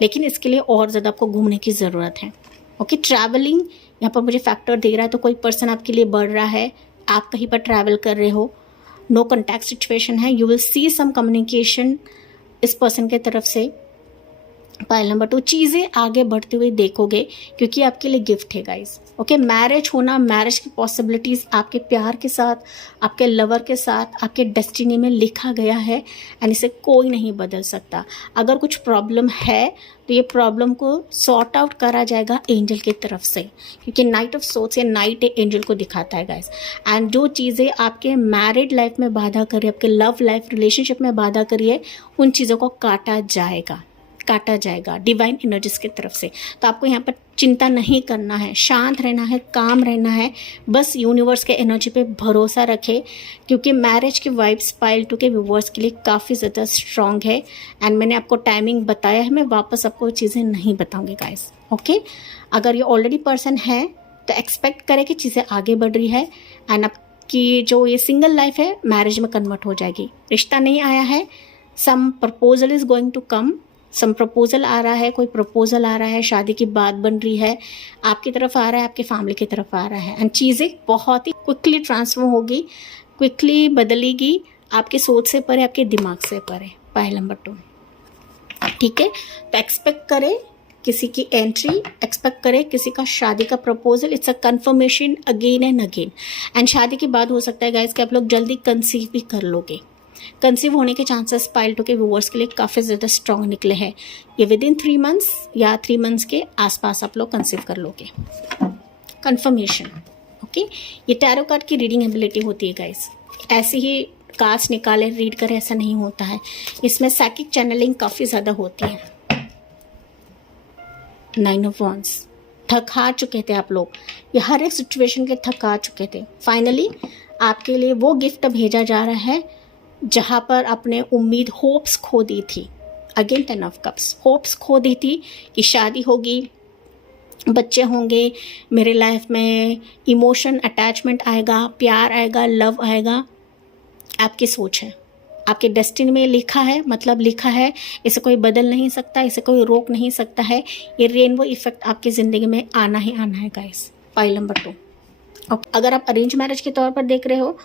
लेकिन इसके लिए और ज़्यादा आपको घूमने की ज़रूरत है। ओके, ट्रैवलिंग यहाँ पर मुझे फैक्टर दे रहा है, तो कोई पर्सन आपके लिए बढ़ रहा है, आप कहीं पर ट्रैवल कर रहे हो, नो कॉन्टैक्ट सिचुएशन है, you will see some communication इस पर्सन के तरफ से। पाइल नंबर 2, चीज़ें आगे बढ़ते हुए देखोगे क्योंकि आपके लिए गिफ्ट है गाइस। ओके, मैरिज होना, मैरिज की पॉसिबिलिटीज़ आपके प्यार के साथ, आपके लवर के साथ, आपके डेस्टिनी में लिखा गया है एंड इसे कोई नहीं बदल सकता। अगर कुछ प्रॉब्लम है तो ये प्रॉब्लम को सॉर्ट आउट करा जाएगा एंजल की तरफ से, क्योंकि नाइट ऑफ सोर्ड्स या नाइट एंजल को दिखाता है गाइस। एंड जो चीज़ें आपके मैरिड लाइफ में बाधा करिए, आपके लव लाइफ रिलेशनशिप में बाधा करिए, उन चीज़ों को काटा जाएगा डिवाइन एनर्जीज की तरफ से। तो आपको यहाँ पर चिंता नहीं करना है, शांत रहना है, काम रहना है, बस यूनिवर्स के एनर्जी पे भरोसा रखें, क्योंकि मैरिज की वाइब्स पाइल 2 के व्यूवर्स के लिए काफ़ी ज़्यादा स्ट्रॉन्ग है। एंड मैंने आपको टाइमिंग बताया है, मैं वापस आपको चीज़ें नहीं बताऊँगी गाइस। ओके, अगर ये ऑलरेडी पर्सन है तो एक्सपेक्ट करें कि चीज़ें आगे बढ़ रही है एंड आपकी जो ये सिंगल लाइफ है मैरिज में कन्वर्ट हो जाएगी। रिश्ता नहीं आया है, some proposal is going to come, some proposal आ रहा है, कोई प्रपोजल आ रहा है, शादी की बात बन रही है, आपकी तरफ आ रहा है, आपकी फैमिली की तरफ आ रहा है एंड चीज़ें बहुत ही क्विकली ट्रांसफॉर्म होगी, क्विकली बदलेगी, आपकी सोच से परे, आपके दिमाग से परे। पाइल नंबर 2, ठीक है। तो एक्सपेक्ट करें किसी की एंट्री, एक्सपेक्ट करें किसी का शादी का proposal, it's a conformation again and again. And शादी के बाद हो सकता है गाइस कि आप लोग जल्दी कंसीव भी कर लोगे। कंसीव होने के चांसेस पाइल 2 के व्यूअर्स के लिए काफ़ी ज़्यादा स्ट्रॉन्ग निकले हैं। ये विदिन 3 मंथ्स या 3 मंथ्स के आसपास आप लोग कंसीव कर लोगे। Confirmation, okay. ये टैरो कार्ड की रीडिंग एबिलिटी होती है गाइस, ऐसे ही कार्ड्स निकाले रीड करें ऐसा नहीं होता है, इसमें साइकिक चैनलिंग काफ़ी ज़्यादा होती है। 9 ऑफ वॉन्ड्स, थका चुके थे आप लोग, ये हर एक सिचुएशन के थका चुके थे। फाइनली आपके लिए वो गिफ्ट भेजा जा रहा है जहाँ पर आपने उम्मीद, होप्स खो दी थी। अगेन 10 ऑफ कप्स, होप्स खो दी थी कि शादी होगी, बच्चे होंगे, मेरे लाइफ में इमोशन अटैचमेंट आएगा, प्यार आएगा, लव आएगा। आपकी सोच है, आपके डेस्टिनी में लिखा है, मतलब लिखा है, इसे कोई बदल नहीं सकता, इसे कोई रोक नहीं सकता है। ये रेनबो इफेक्ट आपकी ज़िंदगी में आना ही आना है गाइस। पाइल नंबर 2, अगर आप अरेंज मैरिज के तौर पर देख रहे हो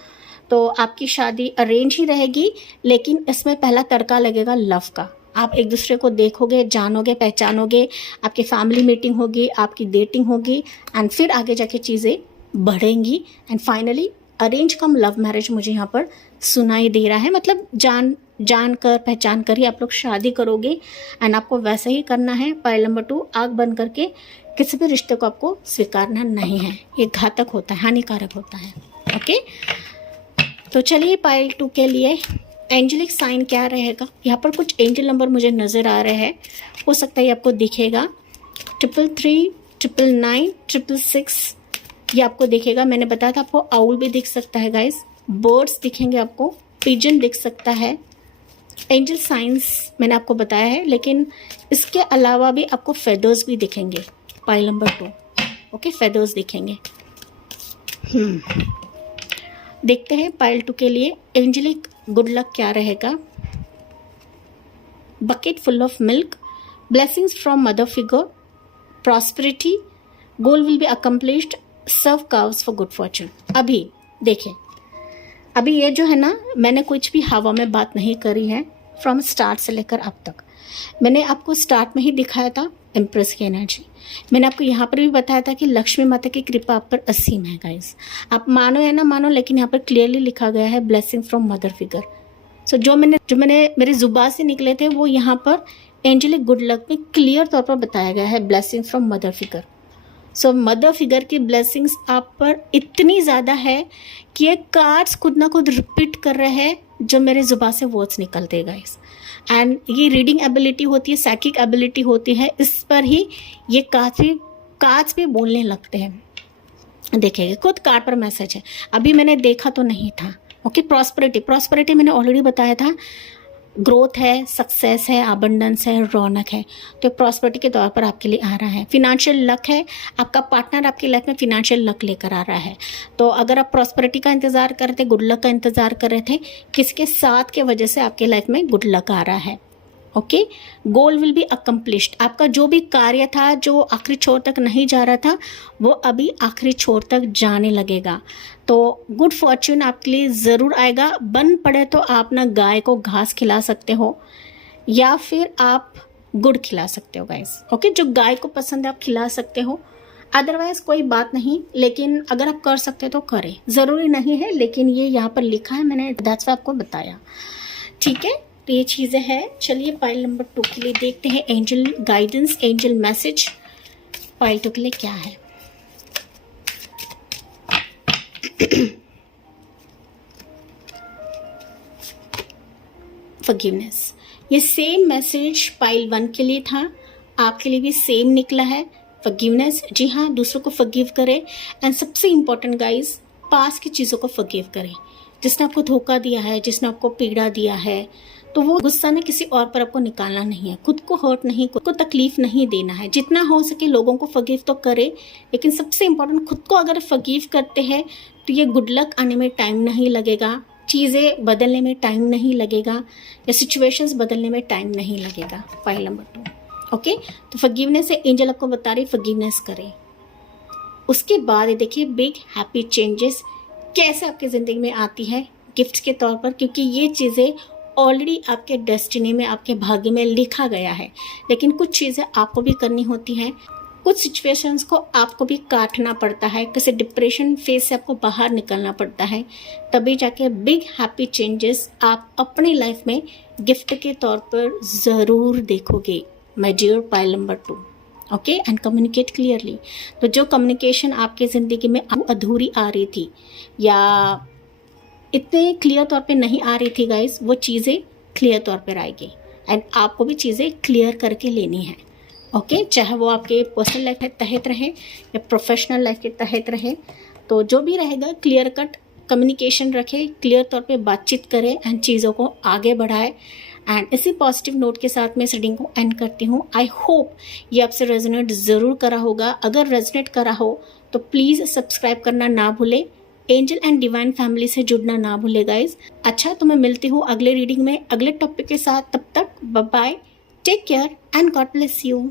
तो आपकी शादी अरेंज ही रहेगी, लेकिन इसमें पहला तड़का लगेगा लव का। आप एक दूसरे को देखोगे, जानोगे, पहचानोगे, आपकी फैमिली मीटिंग होगी, आपकी डेटिंग होगी एंड फिर आगे जाके चीज़ें बढ़ेंगी and finally arrange come love marriage मुझे यहाँ पर सुनाई दे रहा है। मतलब जान कर, पहचान कर ही आप लोग शादी करोगे एंड आपको वैसा ही करना है। पाइल नंबर 2, आग बंद करके किसी भी रिश्ते को आपको स्वीकारना नहीं है, ये घातक होता है, हानिकारक होता है। ओके, तो चलिए पाइल 2 के लिए एंजेलिक साइन क्या रहेगा। यहाँ पर कुछ एंजल नंबर मुझे नज़र आ रहे हैं, हो सकता है ये आपको दिखेगा 333, 999, 666, ये आपको दिखेगा। मैंने बताया था आपको आउल भी दिख सकता है गाइस, बर्ड्स दिखेंगे आपको, पिजन दिख सकता है। एंजल साइंस मैंने आपको बताया है, लेकिन इसके अलावा भी आपको फेदर्स भी दिखेंगे। पाइल नंबर 2, ओके, फेदर्स दिखेंगे। देखते हैं पाइल 2 के लिए एंजेलिक गुड लक क्या रहेगा। Bucket full of milk, blessings from mother figure, prosperity, goal will be accomplished, serve cows for good fortune. अभी देखिए, अभी ये जो है ना, मैंने कुछ भी हवा में बात नहीं करी है फ्रॉम स्टार्ट से लेकर अब तक। मैंने आपको स्टार्ट में ही दिखाया था एम्प्रेस की एनर्जी, मैंने आपको यहाँ पर भी बताया था कि लक्ष्मी माता की कृपा आप पर असीम है गाइस। आप मानो या ना मानो, लेकिन यहाँ पर क्लियरली लिखा गया है ब्लेसिंग फ्रॉम मदर फिगर। सो जो मैंने मेरे जुबान से निकले थे वो यहाँ पर एंजेलिक गुड लक में क्लियर तौर पर बताया गया है, blessing from mother figure. So mother figure की ब्लेसिंग्स आप पर इतनी ज़्यादा है कि ये कार्ड्स खुद ना खुद रिपीट कर रहे हैं जो मेरे जुबान से वर्ड्स निकलते हैं गाइस। एंड ये रीडिंग एबिलिटी होती है, साइकिक एबिलिटी होती है, इस पर ही ये कार्ड्स भी बोलने लगते हैं। देखिए खुद कार्ड पर मैसेज है, अभी मैंने देखा तो नहीं था। ओके, प्रॉस्पेरिटी मैंने ऑलरेडी बताया था, ग्रोथ है, सक्सेस है, अबंडेंस है, रौनक है, तो प्रॉस्पेरिटी के तौर पर आपके लिए आ रहा है। फिनेंशियल लक है, आपका पार्टनर आपकी लाइफ में फिनेंशियल लक लेकर आ रहा है। तो अगर आप प्रॉस्पेरिटी का इंतज़ार कर रहे थे, गुड लक का इंतज़ार कर रहे थे, किसके साथ के वजह से आपके लाइफ में गुड लक आ रहा है। Okay, goal will be accomplished. आपका जो भी कार्य था जो आखिरी छोर तक नहीं जा रहा था वो अभी आखिरी छोर तक जाने लगेगा। तो गुड फॉर्च्यून आपके लिए ज़रूर आएगा। बन पड़े तो आप ना गाय को घास खिला सकते हो या फिर आप गुड़ खिला सकते हो गाइस। ओके, जो गाय को पसंद है आप खिला सकते हो, अदरवाइज कोई बात नहीं, लेकिन अगर आप कर सकते तो करें, ज़रूरी नहीं है, लेकिन ये यहाँ पर लिखा है, मैंने दैट्स वाई आपको बताया। ठीक है, तो ये चीज़ें हैं। चलिए पाइल नंबर 2 के लिए देखते हैं angel guidance, angel message pile 2 के लिए क्या है। फॉरगिवनेस, ये सेम मैसेज पाइल 1 के लिए था, आपके लिए भी सेम निकला है। फॉरगिवनेस, जी हाँ, दूसरों को फॉरगिव करें। एंड सबसे इम्पोर्टेंट गाइस, पास की चीज़ों को फॉरगिव करें। जिसने आपको धोखा दिया है, जिसने आपको पीड़ा दिया है, तो वो गुस्सा ना किसी और पर आपको निकालना नहीं है, खुद को हर्ट नहीं, खुद को तकलीफ नहीं देना है। जितना हो सके लोगों को फॉरगिव तो करें, लेकिन सबसे इम्पोर्टेंट खुद को अगर फॉरगिव करते हैं तो ये गुड लक आने में टाइम नहीं लगेगा, चीज़ें बदलने में टाइम नहीं लगेगा, या सिचुएशंस बदलने में टाइम नहीं लगेगा। Pile number 2, okay. तो फॉरगिवनेस है, एंजल आपको बता रही फॉरगिवनेस करें। उसके बाद ये देखिए बिग हैप्पी चेंजेस कैसे आपकी ज़िंदगी में आती है गिफ्ट्स के तौर पर, क्योंकि ये चीज़ें ऑलरेडी आपके डेस्टिनी में, आपके भाग्य में लिखा गया है। लेकिन कुछ चीज़ें आपको भी करनी होती हैं, कुछ सिचुएशंस को आपको भी काटना पड़ता है, किसी डिप्रेशन फेज से आपको बाहर निकलना पड़ता है, तभी जाके बिग हैप्पी चेंजेस आप अपनी लाइफ में गिफ्ट के तौर पर ज़रूर देखोगे my dear pile number 2। Okay, and communicate clearly. तो जो कम्युनिकेशन आपकी ज़िंदगी में अधूरी आ रही थी या इतने क्लियर तौर पे नहीं आ रही थी गाइस, वो चीज़ें क्लियर तौर पर आएगी। एंड आपको भी चीज़ें क्लियर करके लेनी है। ओके, चाहे वो आपके पर्सनल लाइफ के तहत रहे या प्रोफेशनल लाइफ के तहत रहे, तो जो भी रहेगा क्लियर कट कम्युनिकेशन रखे, क्लियर तौर पे बातचीत करें एंड चीज़ों को आगे बढ़ाए। एंड इसी पॉजिटिव नोट के साथ मैं इस रीडिंग को एंड करती हूँ। आई होप ये आपसे रेजोनेट ज़रूर करा होगा। अगर रेजोनेट करा हो तो प्लीज़ सब्सक्राइब करना ना भूलें, एंजल एंड डिवाइन फैमिली से जुड़ना ना भूले गाइज। अच्छा, तो मैं मिलती हूँ अगले रीडिंग में अगले टॉपिक के साथ। तब तक bye bye, take care and God bless you.